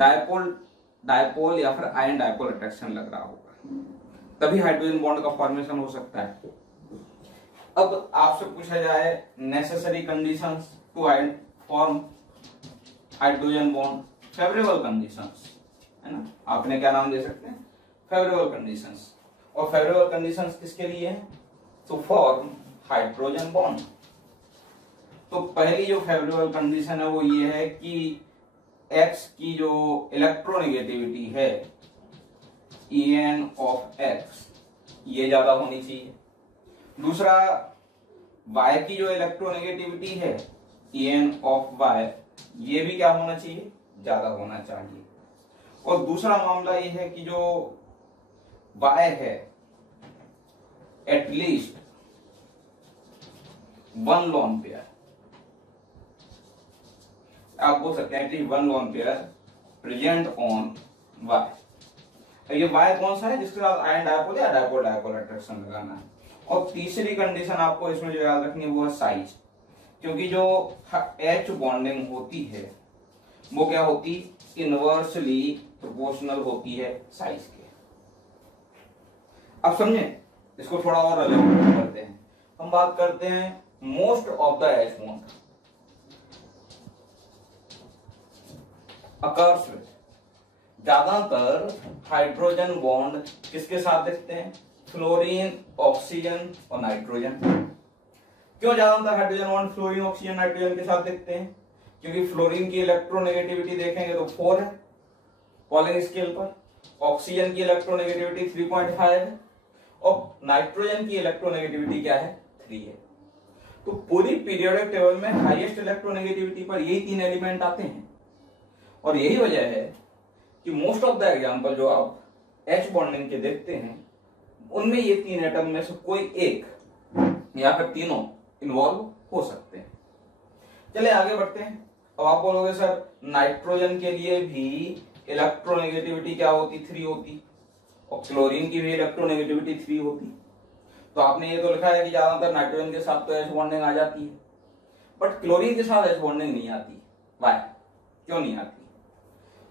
डायपोल या फिर आयन डायपोल अट्रैक्शन लग रहा होगा, तभी हाइड्रोजन बॉन्ड का फॉर्मेशन हो सकता है। अब आपसे पूछा जाए necessary conditions to form hydrogen bond, favourable conditions, है ना, आपने क्या नाम दे सकते हैं, फेवरेबल कंडीशंस। और फेवरेबल कंडीशंस किसके लिए है, टू फॉर्म हाइड्रोजन बॉन्ड। तो पहली जो फेवरेबल कंडीशन है वो ये है कि एक्स की जो इलेक्ट्रोनेगेटिविटी है En ऑफ एक्स ये ज्यादा होनी चाहिए। दूसरा, y की जो इलेक्ट्रोनेगेटिविटी है En ऑफ y ये भी क्या होना चाहिए, ज्यादा होना चाहिए। और दूसरा मामला ये है कि जो y है एटलीस्ट 1 लोन पेयर, आप बोल सकते हैं at least 1 lone pair present on y। ये y कौन सा है, जिसके साथ आयन डायपोल या डायपोल डायपोल अट्रैक्शन लगाना है। और तीसरी कंडीशन आपको इसमें जो याद रखनी है वो है साइज, क्योंकि जो H बॉन्डिंग होती है वो क्या होती, इनवर्सली प्रोपोर्शनल होती है साइज के। अब समझे, इसको थोड़ा और अलग करते हैं। हम बात करते हैं most of the H bond occurs with, ज्यादातर हाइड्रोजन बॉन्ड किसके साथ दिखते हैं, फ्लोरीन, ऑक्सीजन और नाइट्रोजन। क्यों ज्यादातर hydrogen bond fluorine, oxygen, nitrogen के साथ दिखते हैं, क्योंकि फ्लोरीन की इलेक्ट्रोनेगेटिविटी देखेंगे तो 4 है पॉलिंग स्केल पर, ऑक्सीजन की इलेक्ट्रोनेगेटिविटी 3.5 है और नाइट्रोजन की इलेक्ट्रोनेगेटिविटी क्या है, 3 है। तो पूरी पीरियोडिक टेबल में हाईएस्ट इलेक्ट्रोनेगेटिविटी पर यही 3 एलिमेंट आते हैं। और यही वजह है कि मोस्ट ऑफ द एग्जांपल जो आप H बॉन्डिंग के देखते हैं उनमें ये 3 एटम में से कोई एक या फिर तीनों इन्वॉल्व हो सकते हैं। चलिए आगे बढ़ते हैं। अब आप बोलोगे सर नाइट्रोजन के लिए भी इलेक्ट्रोनेगेटिविटी क्या होती, 3 होती, और क्लोरीन की भी इलेक्ट्रोनेगेटिविटी 3 होती। तो आपने ये तो लिखा है कि ज्यादातर नाइट्रोजन के साथ तो H बॉन्डिंग आ जाती है, बट क्लोरीन के साथ H बॉन्डिंग नहीं आती। वाई, क्यों नहीं आती?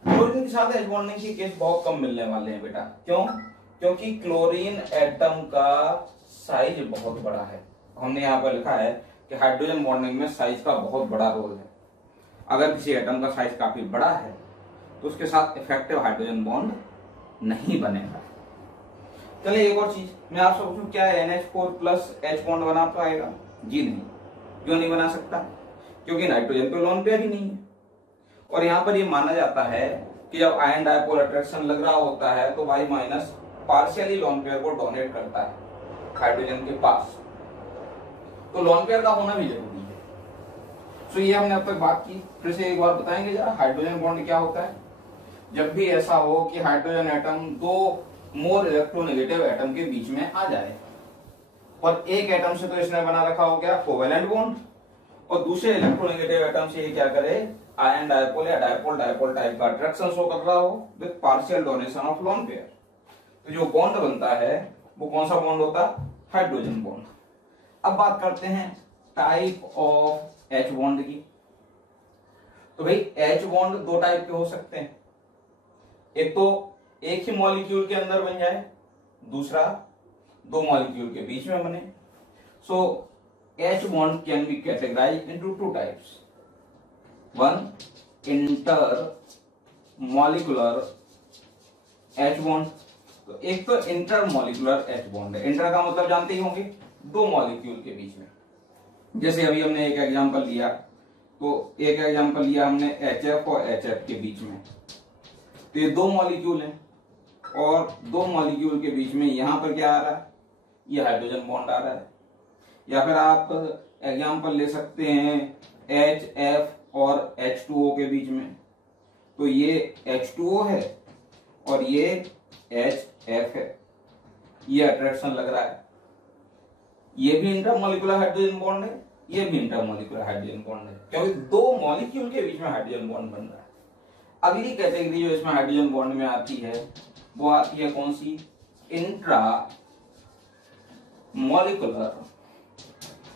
क्लोरीन के साथ H बॉन्डिंग के केस बहुत कम मिलने वाले हैं बेटा। क्यों? क्योंकि क्लोरीन एटम का साइज बहुत बड़ा है। हमने यहाँ पर लिखा है कि हाइड्रोजन बॉन्डिंग में साइज का बहुत बड़ा रोल है। अगर किसी एटम का साइज काफी बड़ा है तो उसके साथ इफेक्टिव हाइड्रोजन बॉन्ड नहीं बनेगा। चलिए एक और चीज मैं आपसे पूछूं, क्या NH4 प्लस H बॉन्ड बना पाएगा? जी नहीं। क्यों नहीं बना सकता? क्योंकि नाइट्रोजन पे लोन पेयर ही नहीं है। और यहाँ पर ये माना जाता है कि जब आयन डायपोल अट्रैक्शन लग रहा होता है तो Y minus partially lone pair को डोनेट करता है हाइड्रोजन के पास, तो लोन पेयर का होना भी जरूरी है। तो ये हमने अब तक बात की। फिर से एक बार बताएंगे जरा, हाइड्रोजन बॉन्ड क्या होता है। जब भी ऐसा हो कि hydrogen atom 2 more electronegative atom के बीच में आ जाए और एक एटम से तो इसने बना रखा हो क्या, कोवेलेंट बॉन्ड, और दूसरे इलेक्ट्रोनेगेटिव एटम से ये क्या करे, आयन डायपोल या डायपोल डायपोल टाइप का अट्रैक्शन शो कर रहा हो with partial donation of lone pair. तो जो बॉन्ड बनता है वो कौन सा बॉन्ड होता है, हाइड्रोजन बॉन्ड। अब बात करते हैं टाइप ऑफ H बॉन्ड की। तो भाई H बॉन्ड 2 टाइप के हो सकते हैं, एक तो एक ही मॉलिक्यूल के अंदर बन जाए, दूसरा 2 मॉलिक्यूल के बीच में बने। सो H bond can be categorized into 2 types. One, intermolecular H bond. तो एक तो इंटरमोलिकुलर H bond है। इंटर का मतलब जानते ही होंगे, 2 मॉलिक्यूल के बीच में। जैसे अभी हमने एक एग्जांपल लिया, तो एक एग्जांपल लिया हमने HF और HF के बीच में। तो ये दो मॉलिक्यूल हैं और दो मॉलिक्यूल के बीच में यहां पर क्या आ रहा है, ये हाइड्रोजन बॉन्ड आ रहा है। या फिर आप एग्जांपल ले सकते हैं HF और H2O के बीच में, तो ये H2O है और ये HF है, ये अट्रैक्शन लग रहा है। ये भी इंटरमॉलिक्यूलर हाइड्रोजन बॉन्ड है, ये भी इंटरमॉलिक्यूलर हाइड्रोजन बॉन्ड है, क्योंकि दो मॉलिक्यूल के बीच में हाइड्रोजन बॉन्ड बन रहा है। अगली कैटेगरी जो इसमें हाइड्रोजन बॉन्ड में आती है वो आती है कौन सी, इंट्रा मॉलिक्यूलर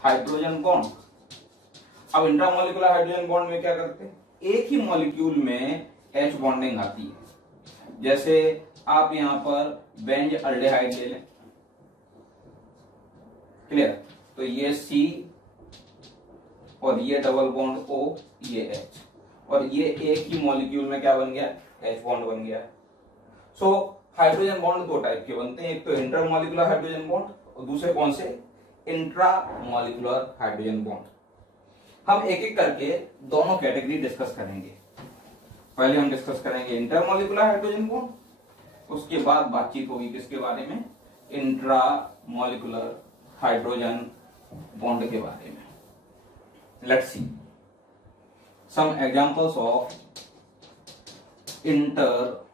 हाइड्रोजन बॉन्ड। अब इंट्रामॉलिक्यूलर हाइड्रोजन बॉन्ड में क्या करते हैं, एक ही मॉलिक्यूल में H बॉन्डिंग आती है। जैसे आप यहां पर बेंज अल्डेहाइड ले लें, क्लियर, तो ये C और ये डबल बॉन्ड O, ये H, और ये एक ही मॉलिक्यूल में क्या बन गया, H बॉन्ड बन गया। सो हाइड्रोजन बॉन्ड दो टाइप के बनते हैं, एक तो इंटरमॉलिक्यूलर हाइड्रोजन बॉन्ड और दूसरे कौन से, इंट्रामॉलिक्यूलर हाइड्रोजन बॉन्ड। हम एक एक करके दोनों कैटेगरी डिस्कस करेंगे। पहले हम डिस्कस करेंगे इंटरमॉलिक्यूलर हाइड्रोजन बॉन्ड, उसके बाद बातचीत होगी किसके बारे में, इंट्रामॉलिक्यूलर हाइड्रोजन बॉन्ड के बारे में। Let's see some examples of intermolecular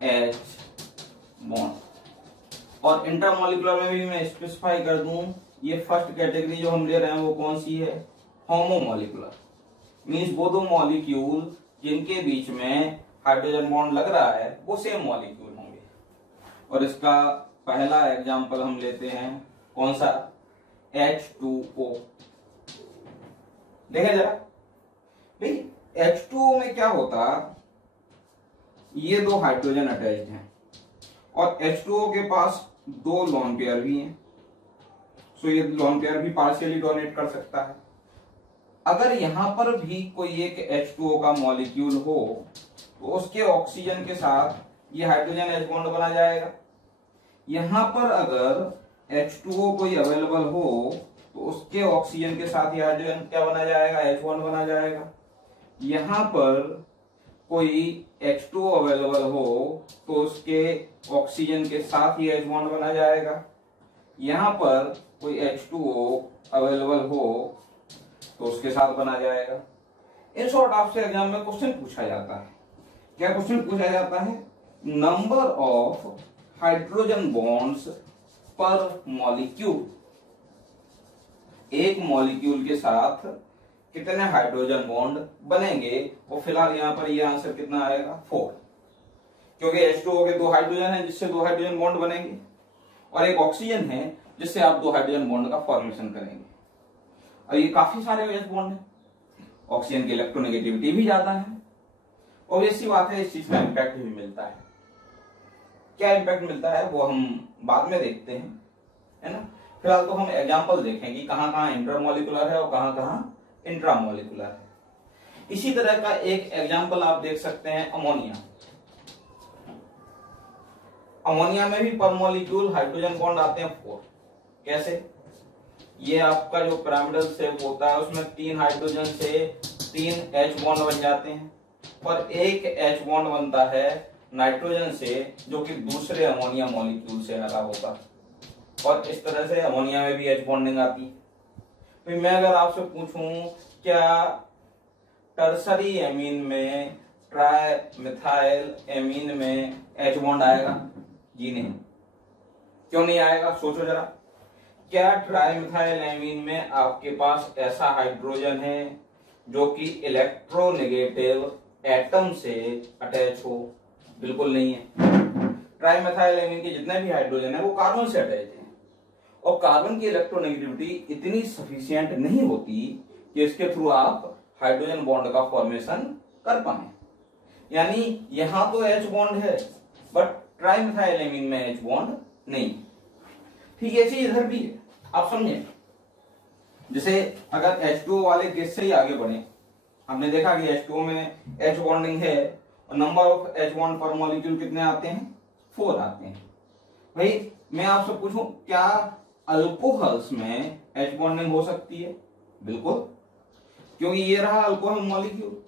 H bond. और इंटरमॉलिक्यूलर में भी मैं स्पेसिफाई कर दूं, ये फर्स्ट कैटेगरी जो हम ले रहे हैं वो कौन सी है, होमोमॉलिक्यूलर, मींस वो दो मॉलिक्यूल जिनके बीच में हाइड्रोजन बॉन्ड लग रहा है वो सेम मॉलिक्यूल होंगे। और इसका पहला एग्जांपल हम लेते हैं कौन सा, H2O। देखें जरा भाई, H2O में क्या होता, ये दो हाइड्रोजन अटैच्ड हैं और H2O के पास दो लोन पेयर भी हैं, सो ये लोन पेयर भी पार्शियली डोनेट कर सकता है। अगर यहां पर भी कोई एक H2O का मॉलिक्यूल हो तो उसके ऑक्सीजन के साथ ये हाइड्रोजन H बॉन्ड बना जाएगा। यहां पर अगर H2O कोई अवेलेबल हो तो उसके ऑक्सीजन के साथ ये हाइड्रोजन क्या बना जाएगा, H बॉन्ड बना जाएगा। यहां पर कोई H2O अवेलेबल हो तो उसके ऑक्सीजन के साथ ही H बॉन्ड बना जाएगा। यहां पर कोई H2O अवेलेबल हो तो उसके साथ बना जाएगा। इन शॉर्ट आपसे एग्जाम में क्वेश्चन पूछा जाता है, क्या क्वेश्चन पूछा जाता है, नंबर ऑफ हाइड्रोजन बॉन्ड्स पर मॉलिक्यूल, एक मॉलिक्यूल के साथ कितने हाइड्रोजन बॉन्ड बनेंगे। और फिलहाल यहां पर ये आंसर कितना आएगा, 4, क्योंकि H2O के दो हाइड्रोजन है जिससे दो हाइड्रोजन बॉन्ड बनेंगे और एक ऑक्सीजन है जिससे आप दो हाइड्रोजन बॉन्ड का फॉर्मेशन करेंगे। और ये काफी सारे H बॉन्ड है, ऑक्सीजन की इलेक्ट्रोनेगेटिविटी भी ज्यादा है, ऑब्वियसली बात है इस चीज का इंपैक्ट भी मिलता है। क्या इंपैक्ट मिलता है वो हम बाद में देखते हैं, है ना। फिलहाल तो हम एग्जांपल देखें कि कहां कहां इंटरमॉलिक्यूलर है और कहां कहां इंट्रामॉलिक्यूलर है। इसी तरह का एक एग्जांपल आप देख सकते हैं अमोनिया। अमोनिया में भी पर मॉलिक्यूल हाइड्रोजन बॉन्ड आते हैं 4। कैसे, ये आपका जो पिरामिडल शेप होता है उसमें 3 हाइड्रोजन से 3 H बॉन्ड बन जाते हैं और एक H बॉन्ड बनता है नाइट्रोजन से जो कि दूसरे अमोनिया मॉलिक्यूल से लगा होता, और इस तरह से अमोनिया में भी H बॉन्डिंग आती है। तो मैं अगर आपसे पूछूं क्या टर्सरी एमीन में, ट्राई मिथाइल एमीन में H बॉन्ड आएगा, जी नहीं। क्यों नहीं आएगा, सोचो जरा। क्या ट्राई मिथाइल एमीन में आपके पास ऐसा हाइड्रोजन है जो कि इलेक्ट्रोनेगेटिव एटम से अटैच हो, बिल्कुल नहीं है। ट्राई मिथाइल एमीन के जितने भी हाइड्रोजन है वो कार्बन से अटैच है और कार्बन की इलेक्ट्रोनेगेटिविटी इतनी सफिशिएंट नहीं होती कि इसके थ्रू आप हाइड्रोजन बॉन्ड का फॉर्मेशन कर पाए। यानी यहां तो H बॉन्ड है बट ट्राई मिथाइल एमीन में H बॉन्ड नहीं। ठीक है, ऐसे इधर भी है, आप समझे। जैसे अगर H2O वाले केस से ही आगे बढ़े, हमने देखा कि H2O में H बॉन्डिंग है और नंबर ऑफ H बॉन्ड पर मॉलिक्यूल कितने आते हैं, 4 आते हैं। भाई मैं आपसे पूछूं क्या अल्कोहल्स में H बॉन्डिंग हो सकती है, बिल्कुल, क्योंकि ये रहा अल्कोहल मॉलिक्यूल,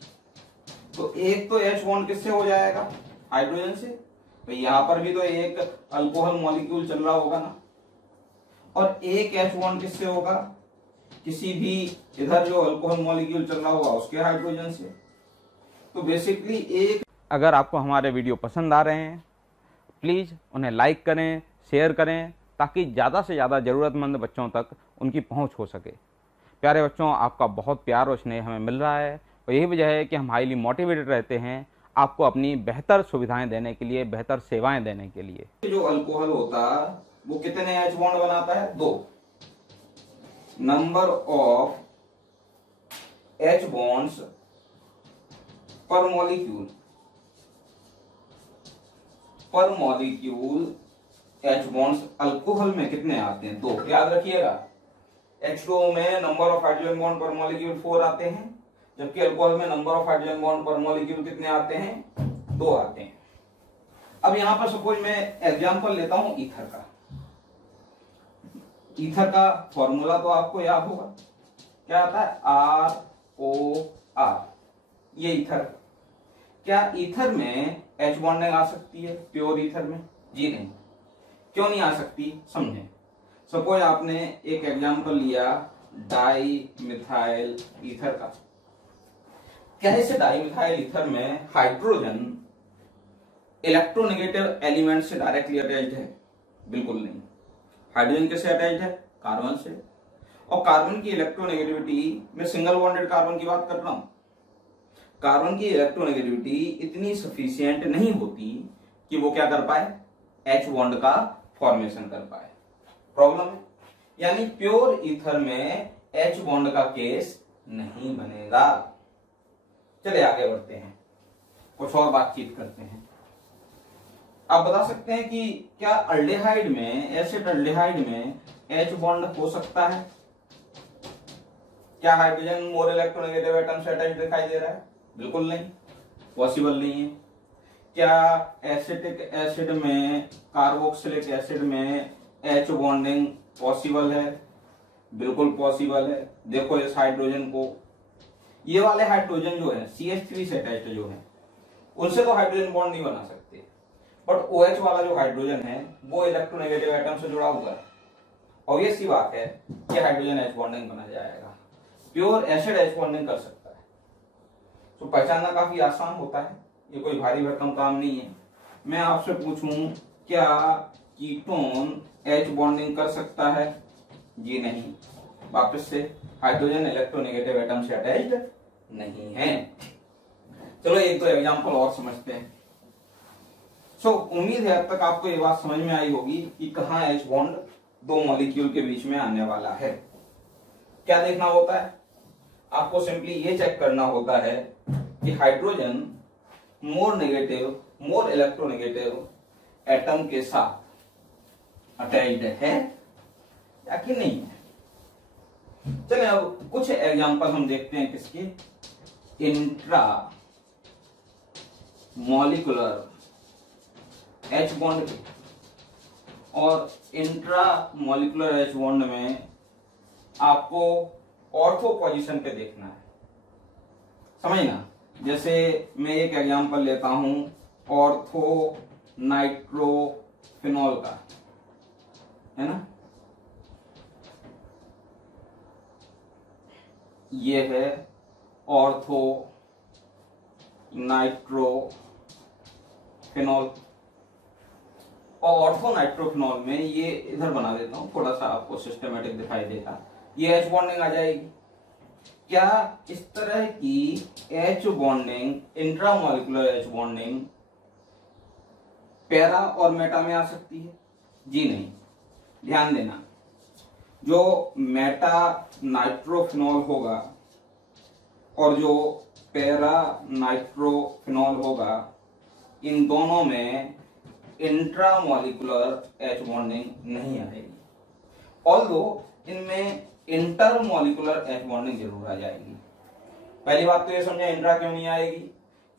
तो एक तो H बॉन्ड किससे हो जाएगा, हाइड्रोजन से। तो यहां पर भी तो एक अल्कोहल मॉलिक्यूल चल रहा होगा ना, और एक H बॉन्ड किससे होगा, किसी भी इधर जो अल्कोहल मॉलिक्यूल चल रहा होगा उसके हाइड्रोजन से। तो बेसिकली एक, अगर आपको हमारे वीडियो पसंद आ रहे हैं प्लीज़ उन्हें लाइक करें, शेयर करें, ताकि ज़्यादा से ज़्यादा ज़रूरतमंद बच्चों तक उनकी पहुंच हो सके। प्यारे बच्चों, आपका बहुत प्यार और स्नेह हमें मिल रहा है और यही वजह है कि हम हाईली मोटिवेटेड रहते हैं आपको अपनी बेहतर सुविधाएं देने के लिए, बेहतर सेवाएं देने के लिए। जो अल्कोहल होता है वो कितने H बॉन्ड बनाता है, 2। नंबर ऑफ H बॉन्ड्स पर मॉलिक्यूल H बॉन्ड्स अल्कोहल में कितने आते हैं, 2। याद रखिएगा, H2O में नंबर ऑफ हाइड्रोजन बॉन्ड पर मॉलिक्यूल 4 आते हैं, जबकि अल्कोहल में नंबर ऑफ हाइड्रोजन बॉन्ड पर मॉलिक्यूल कितने आते हैं, 2 आते हैं। अब यहां पर सपोज मैं एग्जांपल लेता हूं ईथर का। ईथर का फॉर्मूला तो आपको याद होगा, क्या आता है, ROR, ये ईथर। क्या ईथर में H बॉन्डिंग आ सकती है प्योर ईथर में, जी नहीं। क्यों नहीं आ सकती, समझें। सपोज आपने एक एग्जांपल लिया डाई मिथाइल ईथर का। क्या इस डाई मिथाइल ईथर में हाइड्रोजन इलेक्ट्रोनेगेटिव एलिमेंट से डायरेक्टली अटैच्ड है, बिल्कुल नहीं। हाइड्रोजन किससे अटैच्ड है, कार्बन से। और कार्बन की इलेक्ट्रोनेगेटिविटी, मैं सिंगल बॉन्डेड कार्बन की बात कर रहा हूं, कार्बन की इलेक्ट्रोनेगेटिविटी इतनी सफिशिएंट नहीं होती कि वो क्या कर पाए, H बॉन्ड का फॉर्मेशन कर पाए। प्रॉब्लम है, यानी प्योर ईथर में H बॉन्ड का केस नहीं बनेगा। चले आगे बढ़ते हैं, कुछ और बातचीत करते हैं। आप बता सकते हैं कि क्या अल्डेहाइड में, एसिड अल्डेहाइड में H बॉन्ड हो सकता है? क्या हाइड्रोजन मोर इलेक्ट्रोनेगेटिव एटम से अटैच दिखाई दे रहा है? बिल्कुल नहीं, पॉसिबल नहीं है। क्या एसिटिक एसिड में, कार्बोक्सिलिक एसिड में H बॉन्डिंग पॉसिबल है? बिल्कुल पॉसिबल है। देखो इस हाइड्रोजन को, ये वाले हाइड्रोजन जो है CH3 से अटैच्ड जो है, उनसे तो हाइड्रोजन बॉन्ड नहीं बना सकते, बट OH वाला जो हाइड्रोजन है वो इलेक्ट्रोनेगेटिव एटम से जुड़ा हुआ है। ऑब्वियस सी बात है कि हाइड्रोजन H बॉन्डिंग बना जाएगा, प्योर एसिड H बॉन्डिंग कर सकता है। तो पहचानना काफी आसान होता है, ये कोई भारी भरकम काम नहीं है। मैं आपसे पूछूं, क्या कीटोन H बॉन्डिंग कर सकता है? जी नहीं। वापस से, हाइड्रोजन इलेक्ट्रोनेगेटिव एटम से अटैच्ड नहीं है। चलो एक दो एग्जांपल और समझते हैं। उम्मीद है अब तक आपको ये बात समझ में आई होगी कि कहां H बॉन्ड दो मॉलिक्यूल के बीच में आने वाला है। क्या देखना होता है, आपको सिंपली ये चेक करना होता है कि hydrogen more negative, more electronegative atom के साथ अटैच्ड है या कि नहीं है। चलिए अब कुछ एग्जांपल हम देखते हैं किसके, इंट्रा मॉलिक्यूलर H बॉन्ड के। और इंट्रा मॉलिक्यूलर H बॉन्ड में आपको ऑर्थो पोजीशन पे देखना है, समझना। जैसे मैं एक एग्जांपल लेता हूं ऑर्थो नाइट्रोफिनॉल का, है ना। ये है ऑर्थो नाइट्रोफिनॉल। और ऑर्थो नाइट्रोफिनॉल में ये इधर बना देता हूं, थोड़ा सा आपको सिस्टमेटिक दिखाई देगा, ये H बॉन्डिंग आ जाएगी। क्या इस तरह की H bonding, intramolecular H bonding para और मेटा में आ सकती है? जी नहीं। ध्यान देना, जो मेटा नाइट्रोफिनॉल होगा और जो पैरा नाइट्रोफिनॉल होगा, इन दोनों में इंट्रामॉलिक्यूलर H बॉन्डिंग नहीं आएगी। ऑल्दो इनमें इंटरमॉलिक्यूलर H बॉन्डिंग जरूर आ जाएगी। पहली बात तो ये समझे इंट्रा क्यों नहीं आएगी,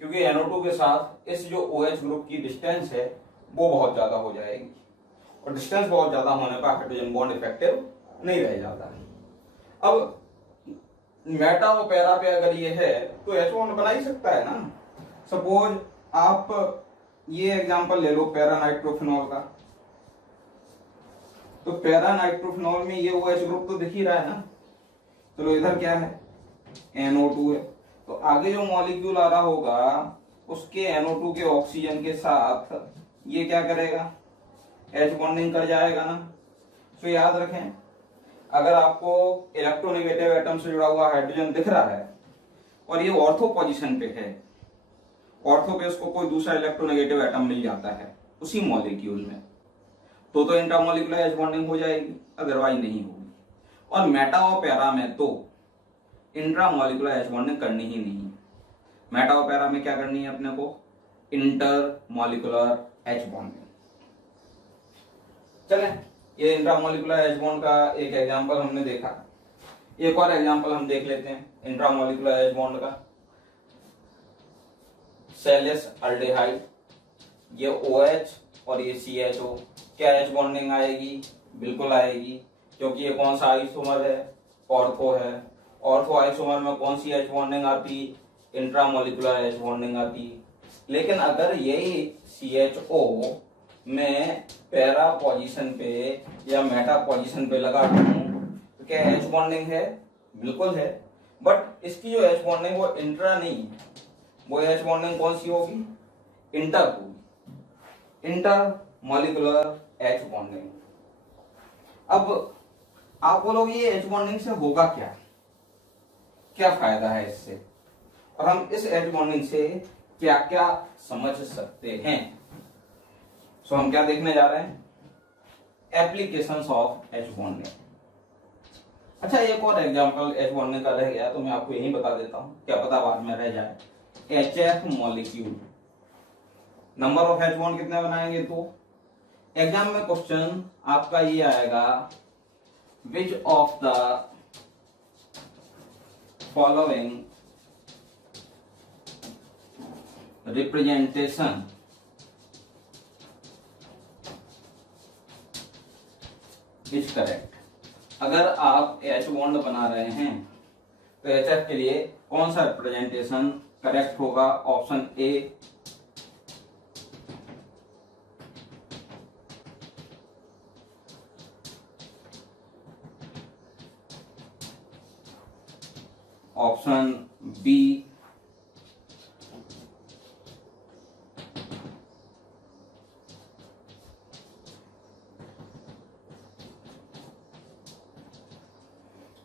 क्योंकि NO2 के साथ इस जो OH ग्रुप की डिस्टेंस है वो बहुत ज्यादा हो जाएगी, और डिस्टेंस बहुत ज्यादा होने पर हाइड्रोजन बॉन्ड इफेक्टिव नहीं रह जाता। अब मेटा और पैरा पे अगर ये है तो H बॉन्ड बना ही सकता है ना, सपोज आप ये एग्जांपल ले लो पैरानाइट्रोफिनॉल का। तो पैरानाइट्रोफिनॉल में ये OH ग्रुप तो दिख ही रहा है ना। चलो इधर क्या है, NO2 है। तो आगे जो मॉलिक्यूल आ रहा होगा उसके NO2 के ऑक्सीजन के साथ ये क्या करेगा, H बॉन्डिंग कर जाएगा ना। तो याद रखें, अगर आपको इलेक्ट्रोनेगेटिव एटम से जुड़ा हुआ हाइड्रोजन दिख रहा है और ये ऑर्थो पोजीशन पे है, ऑर्थो पे उसको कोई दूसरा इलेक्ट्रोनेगेटिव एटम मिल जाता है उसी मॉलिक्यूल में, तो इंट्रामॉलिक्यूलर एच बॉन्डिंग हो जाएगी, अदरवाइज नहीं होगी। और मेटा और पैरा में तो इंट्रामॉलिक्यूलर एच बॉन्डिंग करनी ही नहीं है। मेटा और पैरा में क्या करनी है अपने को, इंटरमॉलिक्यूलर एच बॉन्डिंग। चले, ये इंट्रामॉलिक्यूलर एच बॉन्ड का एक एग्जांपल हमने देखा। एक और एग्जांपल हम देख लेते हैं इंट्रामॉलिक्यूलर एच बॉन्ड का। सेलेस अल्डेहाइड, ये OH और ये CHO, क्या एच बॉन्डिंग आएगी? बिल्कुल आएगी, क्योंकि ये कौन सा आइसोमर है, ऑर्थो है। ऑर्थो आइसोमर में कौन सी एच बॉन्डिंग आती? इंट्रामॉलिक्यूलर एच बॉन्डिंग आती। लेकिन अगर यही CHO में पैरा पोजीशन पे या मेटा पोजीशन पे लगा दूं तो क्या एच बॉन्डिंग है? बिल्कुल है, बट इसकी जो एच बॉन्डिंग वो इंट्रा नहीं है, वो एच बॉन्डिंग कौन सी होगी? इंटर होगी, इंटर मॉलिक्यूलर एच बॉन्डिंग। अब आप बोलोगे ये एच बॉन्डिंग से होगा क्या, क्या फायदा है इससे, और हम इस एच बॉन्डिंग से क्या क्या समझ सकते हैं। सो हम क्या देखने जा रहे हैं, एप्लीकेशंस ऑफ एच बॉन्डिंग। अच्छा, एक और एग्जांपल एच बॉन्डिंग का रह गया तो मैं आपको यही बता देता हूं, क्या पता बाद में रह जाए। HF molecule, number of H bond कितने बनाएंगे? तो एग्जाम में क्वेश्चन आपका ये आएगा, which of the following representation is correct. अगर आप एच बॉन्ड बना रहे हैं तो HF के लिए कौन सा रिप्रेजेंटेशन करेक्ट होगा? Option A, option B,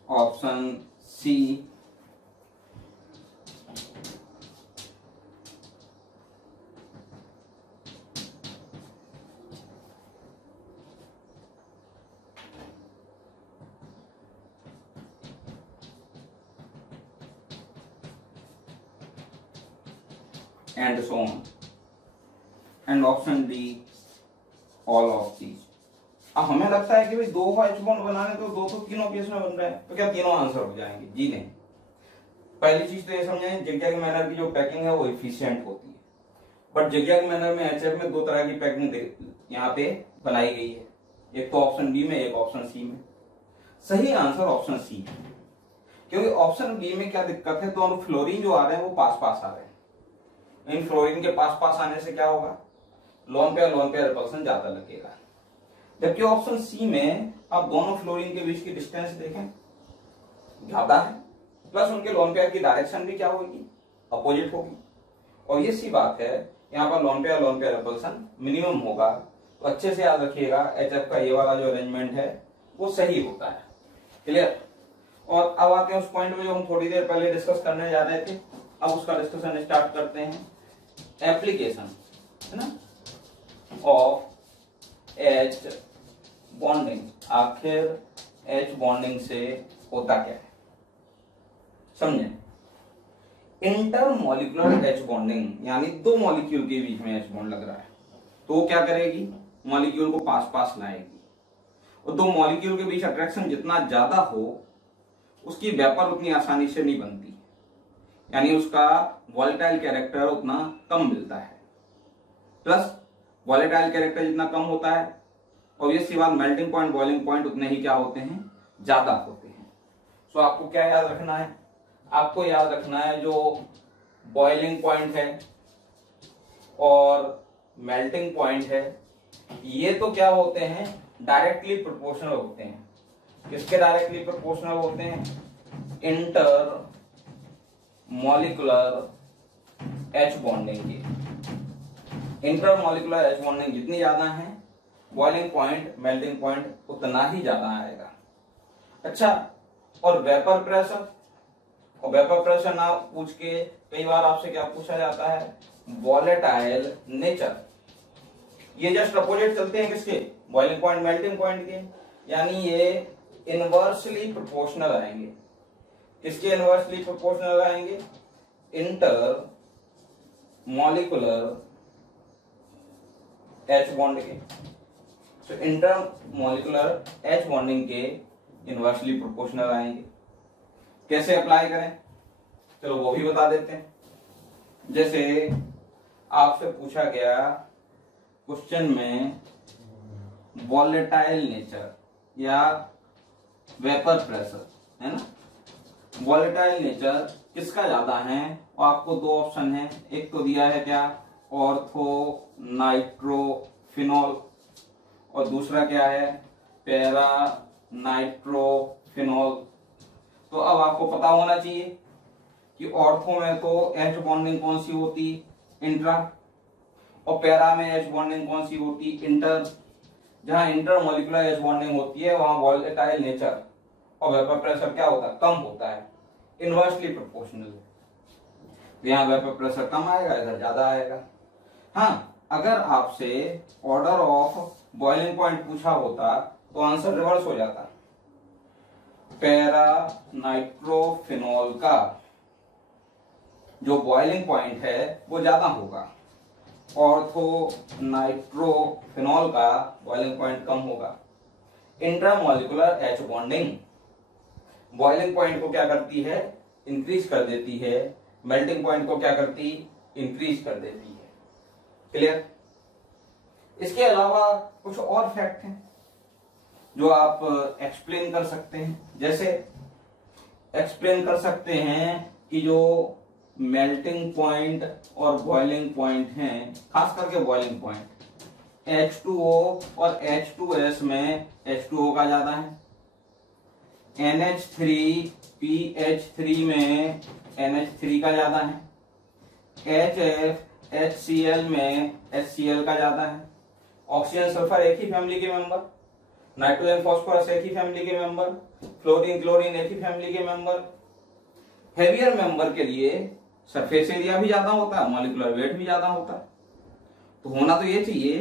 option C, and so on, and option D, all of these. अब हमें लगता है कि भाई दो एच बॉन्ड बनाने तो दो तो तीनों केस में बन रहे हैं, तो क्या तीनों आंसर हो जाएंगे? जी नहीं। पहली चीज तो ये समझें, जिगजैग मैनर की जो पैकिंग है वो इफिशिएंट होती है, बट जिगजैग मैनर में HF में दो तरह की पैकिंग यहाँ पे बनाई गई है, एक तो ऑप्शन बी में, एक ऑप्शन सी में। सही आंसर ऑप्शन सी है, क्योंकि ऑप्शन बी में क्या दिक्कत है, दोनों फ्लोरीन जो आ रहे हैं वो पास पास आ रहे हैं। इन फ्लोरीन के पास पास आने से क्या होगा, लोन पेयर रिपल्सन ज्यादा लगेगा। जबकि ऑप्शन सी में आप दोनों फ्लोरीन के बीच की डिस्टेंस देखें, ज्यादा है, प्लस उनके लोन पेयर की डायरेक्शन भी क्या होगी, अपोजिट होगी। और ये सी बात है, यहाँ पर लोन पेयर रिपल्सन मिनिमम होगा। तो अच्छे से याद रखिएगा, HF का ये वाला जो अरेंजमेंट है वो सही होता है। क्लियर? और अब आते हैं उस पॉइंट में जो हम थोड़ी देर पहले डिस्कस करने जा रहे थे। अब उसका डिस्कशन स्टार्ट करते हैं। एप्लीकेशन है ना ऑफ एच बॉन्डिंग, आखिर एच बॉन्डिंग से होता क्या है समझे। इंटरमॉलिक्यूलर एच बॉन्डिंग यानी दो मॉलिक्यूल के बीच में एच बॉन्ड लग रहा है, तो वो क्या करेगी, मॉलिक्यूल को पास पास लाएगी। और दो मॉलिक्यूल के बीच अट्रैक्शन जितना ज्यादा हो उसकी वेपर उतनी आसानी से नहीं बनती, यानी उसका वॉलेटाइल कैरेक्टर उतना कम मिलता है। प्लस वॉलेटाइल कैरेक्टर जितना कम होता है, ऑब्वियसली बात मेल्टिंग पॉइंट बॉइलिंग पॉइंट उतने ही क्या होते हैं, ज्यादा होते हैं। सो आपको क्या याद रखना है, आपको याद रखना है जो बॉइलिंग पॉइंट है और मेल्टिंग पॉइंट है, ये तो क्या होते हैं, डायरेक्टली प्रोपोर्शनल होते हैं। किसके डायरेक्टली प्रोपोर्शनल होते हैं? इंटर मॉलिक्यूलर एच बॉन्डिंग की। इंटर मॉलिक्यूलर एच बॉन्डिंग जितनी ज्यादा है, बॉइलिंग पॉइंट मेल्टिंग पॉइंट उतना ही ज्यादा आएगा। अच्छा, और वेपर प्रेशर, और वेपर प्रेशर ना पूछ के कई बार आपसे क्या पूछा जाता है, वॉलेटाइल नेचर। ये जस्ट अपोजिट चलते हैं किसके, बॉइलिंग पॉइंट मेल्टिंग पॉइंट के, यानी ये इनवर्सली प्रोपोर्शनल आएंगे। किसके इनवर्सली प्रोपोर्शनल आएंगे? इंटर मॉलिक्यूलर एच बॉन्ड के। तो इंटर मॉलिक्यूलर एच बॉन्डिंग के इनवर्सली प्रोपोर्शनल आएंगे। कैसे अप्लाई करें, चलो वो भी बता देते हैं। जैसे आपसे पूछा गया क्वेश्चन में वॉलेटाइल नेचर या वेपर प्रेशर, है ना, वॉलेटाइल नेचर किसका ज्यादा है, और आपको दो ऑप्शन है, एक तो दिया है क्या, ऑर्थो नाइट्रोफिनॉल, और दूसरा क्या है, पैरा नाइट्रोफिनॉल। तो अब आपको पता होना चाहिए कि ऑर्थो में तो एच बॉन्डिंग कौन सी होती, इंट्रा, और पैरा में एच बॉन्डिंग कौन सी होती, इंटर। जहां इंटर मॉलिक्यूलर एच बॉन्डिंग होती है वहां वॉलेटाइल नेचर और वेपर प्रेशर क्या होता है, कम होता है, इनवर्सली प्रोपोर्शनल। यहाँ वेपर प्रेशर कम आएगा, इधर ज्यादा आएगा। हाँ, अगर आपसे ऑर्डर ऑफ बॉइलिंग पॉइंट पूछा होता तो आंसर रिवर्स हो जाता। पैरा नाइट्रोफिनॉल का जो बॉइलिंग पॉइंट है वो ज्यादा होगा, ऑर्थो नाइट्रोफिनॉल का बॉइलिंग पॉइंट कम होगा। Intramolecular H bonding boiling point को क्या करती है, इंक्रीज कर देती है, मेल्टिंग पॉइंट को क्या करती, इंक्रीज कर देती है। क्लियर? इसके अलावा कुछ और फैक्ट हैं जो आप एक्सप्लेन कर सकते हैं। जैसे एक्सप्लेन कर सकते हैं कि जो मेल्टिंग पॉइंट और बॉइलिंग पॉइंट हैं, खास करके बॉइलिंग पॉइंट, H2O और H2S में H2O का ज्यादा है, NH3PH3 में NH3 का ज्यादा है, HCl में HCl का ज्यादा है, ऑक्सीजन सल्फर एक ही फैमिली के मेंबर, नाइट्रोजन फास्फोरस एक ही फैमिली के मेंबर, फ्लोरीन क्लोरीन एक ही फैमिली के मेंबर। हेवियर मेंबर के लिए सरफेस एरिया भी ज्यादा होता है, मॉलिक्यूलर वेट भी ज्यादा होता है। तो होना तो ये चाहिए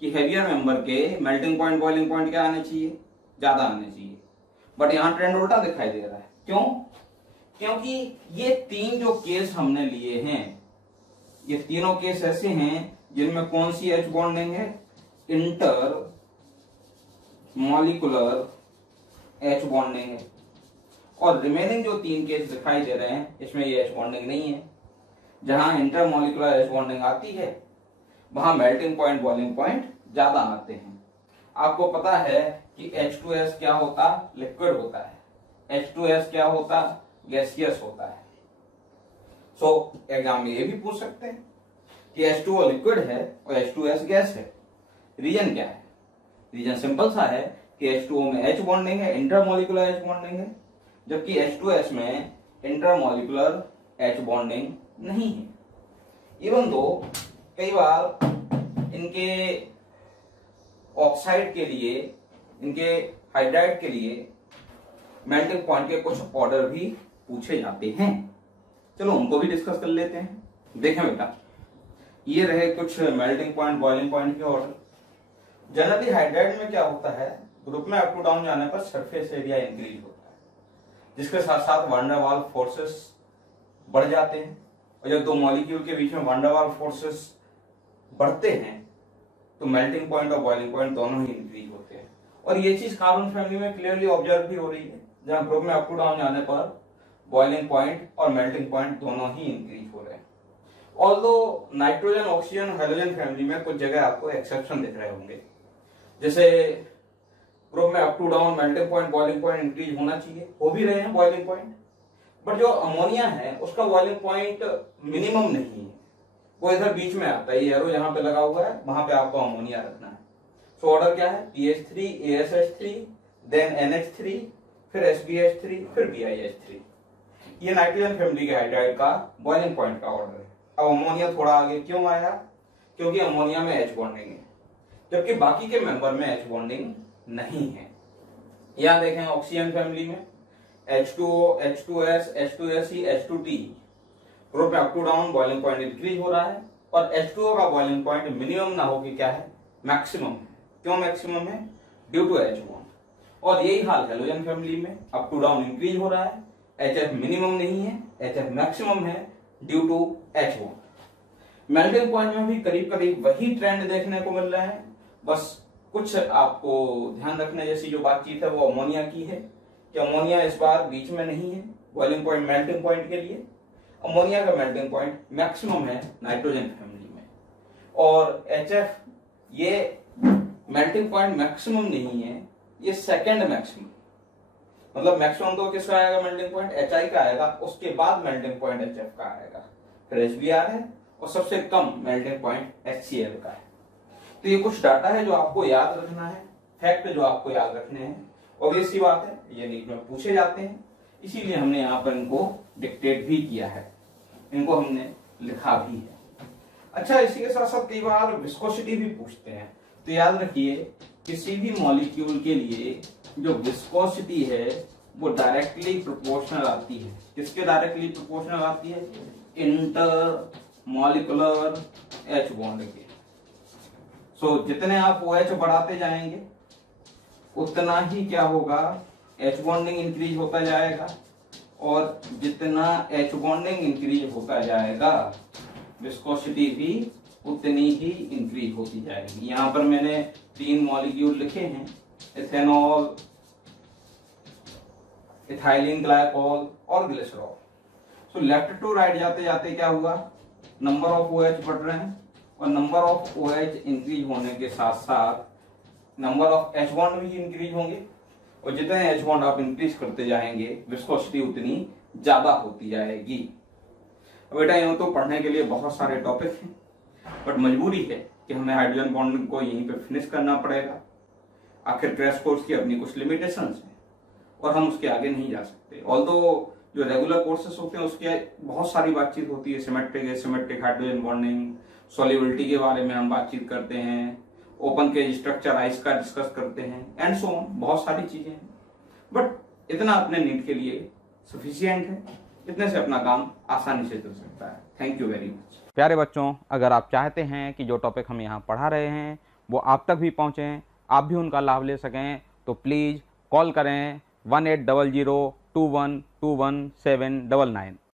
कि हेवियर मेंबर के मेल्टिंग पॉइंट बॉइलिंग पॉइंट क्या आने चाहिए, ज्यादा आने चाहिए, बट यहाँ ट्रेंड उल्टा दिखाई दे रहा है। क्यों? क्योंकि ये तीन जो केस हमने लिए हैं, ये तीनों केस ऐसे हैं जिनमें कौन सी एच बॉन्डिंग है, इंटर मॉलिक्यूलर एच बॉन्डिंग है, और रिमेनिंग जो तीन केस दिखाई दे रहे हैं इसमें ये एच बॉन्डिंग नहीं है। जहां इंटर मॉलिक्यूलर एच बॉन्डिंग आती है वहां मेल्टिंग पॉइंट बॉइलिंग पॉइंट ज्यादा आते हैं। आपको पता है कि H2S क्या होता, लिक्विड होता है, H2S क्या होता, गैसियस होता है। सो एग्जाम में ये भी पूछ सकते हैं कि H2O लिक्विड है और H2S गैस है, रीजन क्या है? रीजन सिंपल सा है कि H2O में H बॉन्डिंग है, इंटरमॉलिक्यूलर H बॉन्डिंग है, जबकि H2S में इंटरमॉलिक्यूलर H बॉन्डिंग नहीं है। इवन दो कई बार इनके ऑक्साइड के लिए, इनके हाइड्राइड के लिए मेल्टिंग पॉइंट के कुछ ऑर्डर भी पूछे जाते हैं। चलो उनको भी डिस्कस कर लेते हैं। देखें बेटा, ये रहे कुछ मेल्टिंग पॉइंट बॉइलिंग पॉइंट के ऑर्डर। जनरली हाइड्राइड में क्या होता है, ग्रुप में अप टू डाउन जाने पर सरफेस एरिया इंक्रीज होता है, जिसके साथ साथ वान डेर वाल्स फोर्सेस बढ़ जाते हैं, और जब दो मॉलिक्यूल के बीच में वान डेर वाल्स फोर्सेस बढ़ते हैं तो मेल्टिंग पॉइंट और बॉइलिंग पॉइंट दोनों ही इंक्रीज होते हैं। और ये चीज कार्बन फैमिली में क्लियरली ऑब्जर्व भी हो रही है, जहां ग्रुप में अप टू डाउन जाने पर बॉइलिंग पॉइंट और मेल्टिंग पॉइंट दोनों ही इंक्रीज हो रहे हैं। Although nitrogen oxygen hydrogen family में कुछ जगह आपको एक्सेप्शन दिख रहे होंगे, जैसे ग्रुप में up to down melting point boiling point increase होना चाहिए, हो भी रहे हैं बॉइलिंग पॉइंट, बट जो अमोनिया है उसका बॉइलिंग पॉइंट मिनिमम नहीं है, वो इधर बीच में आता है, ये एरो यहाँ पे लगा हुआ है, वहां पे आपको अमोनिया रखना है। तो ऑर्डर क्या है, PH3 ASH3 देन NH3 फिर SBH3 फिर BiH3। ये नाइट्रोजन फैमिली के हाइड्राइड का बॉइलिंग पॉइंट का ऑर्डर है। अब अमोनिया थोड़ा आगे क्यों आया, क्योंकि अमोनिया में H बॉन्डिंग है, जबकि बाकी के मेंबर में H बॉन्डिंग नहीं है। यहां देखें ऑक्सीजन फैमिली में H2O, H2S, H2SE, H2T group में up to down boiling point increase हो रहा है, और H2O का बॉइलिंग पॉइंट मिनिमम ना होकर क्या है, मैक्सिमम। क्यों मैक्सिमम है, ड्यू टू H बॉन्ड। और यही हाल हैलोजन फैमिली में अप टू डाउन इंक्रीज हो रहा है, HF मिनिमम नहीं है, HF मैक्सिमम है due to H bond. Melting point में भी करीब करीब वही ट्रेंड देखने को मिल रहा है, बस कुछ आपको ध्यान रखने जैसी जो बातचीत है वो अमोनिया की है कि अमोनिया इस बार बीच में नहीं है बॉइलिंग पॉइंट मेल्टिंग पॉइंट के लिए। अमोनिया का मेल्टिंग पॉइंट मैक्सिमम है नाइट्रोजन फैमिली में, और HF ये मेल्टिंग पॉइंट मैक्सिमम नहीं है, ये सेकंड मैक्सिमम। मतलब मैक्सिमम तो किसका आएगा मेल्टिंग पॉइंट, HI का आएगा, उसके बाद मेल्टिंग पॉइंट HF का आएगा, फिर HBr है, और सबसे कम मेल्टिंग पॉइंट HCl का है। तो ये कुछ डाटा है जो आपको याद रखना है, फैक्ट जो आपको याद रखने हैं। ऑब्वियस सी बात है, ये नीट में पूछे जाते हैं, इसीलिए हमने यहाँ पर इनको डिक्टेट भी किया है, इनको हमने लिखा भी है। अच्छा, इसी के साथ साथ कई बार विस्कोसिटी भी पूछते हैं, तो याद रखिए किसी भी मॉलिक्यूल के लिए जो विस्कोसिटी है वो डायरेक्टली प्रोपोर्शनल आती है। किसके डायरेक्टली प्रोपोर्शनल आती है, इंटर मॉलिकुलर H बॉन्ड के। सो जितने आप OH बढ़ाते जाएंगे उतना ही क्या होगा, H बॉन्डिंग इंक्रीज होता जाएगा, और जितना H बॉन्डिंग इंक्रीज होता जाएगा विस्कोसिटी भी उतनी ही इंक्रीज होती जाएगी। यहां पर मैंने 3 मॉलिक्यूल लिखे हैं, इथेनॉल, इथाइलिन ग्लाइकॉल और glycerol. So left to right जाते जाते क्या हुआ, नंबर ऑफ OH बढ़ रहे हैं, और नंबर ऑफ OH इंक्रीज होने के साथ साथ नंबर ऑफ H बॉन्ड भी इंक्रीज होंगे, और जितने H बॉन्ड आप इंक्रीज करते जाएंगे विस्कोसिटी उतनी ज्यादा होती जाएगी। अब बेटा यूं तो पढ़ने के लिए बहुत सारे टॉपिक हैं, बट मजबूरी है कि हमें हाइड्रोजन बॉन्डिंग को यहीं पे फिनिश करना पड़ेगा। आखिर क्रैश कोर्स की अपनी कुछ लिमिटेशंस हैं और हम उसके आगे नहीं जा सकते। ऑल्दो जो रेगुलर कोर्सेस होते हैं उसके बहुत सारी बातचीत होती है, symmetric asymmetric hydrogen bonding, solubility के बारे में हम बातचीत करते हैं, ओपन केज स्ट्रक्चर आइस का डिस्कस करते हैं, एंड सो ऑन, बहुत सारी चीजें हैं। बट इतना अपने नीट के लिए सफिशिएंट है, इतने से अपना काम आसानी से चल सकता है। Thank you very much. प्यारे बच्चों, अगर आप चाहते हैं कि जो टॉपिक हम यहाँ पढ़ा रहे हैं वो आप तक भी पहुँचें, आप भी उनका लाभ ले सकें, तो प्लीज़ कॉल करें 1800 21 21 799।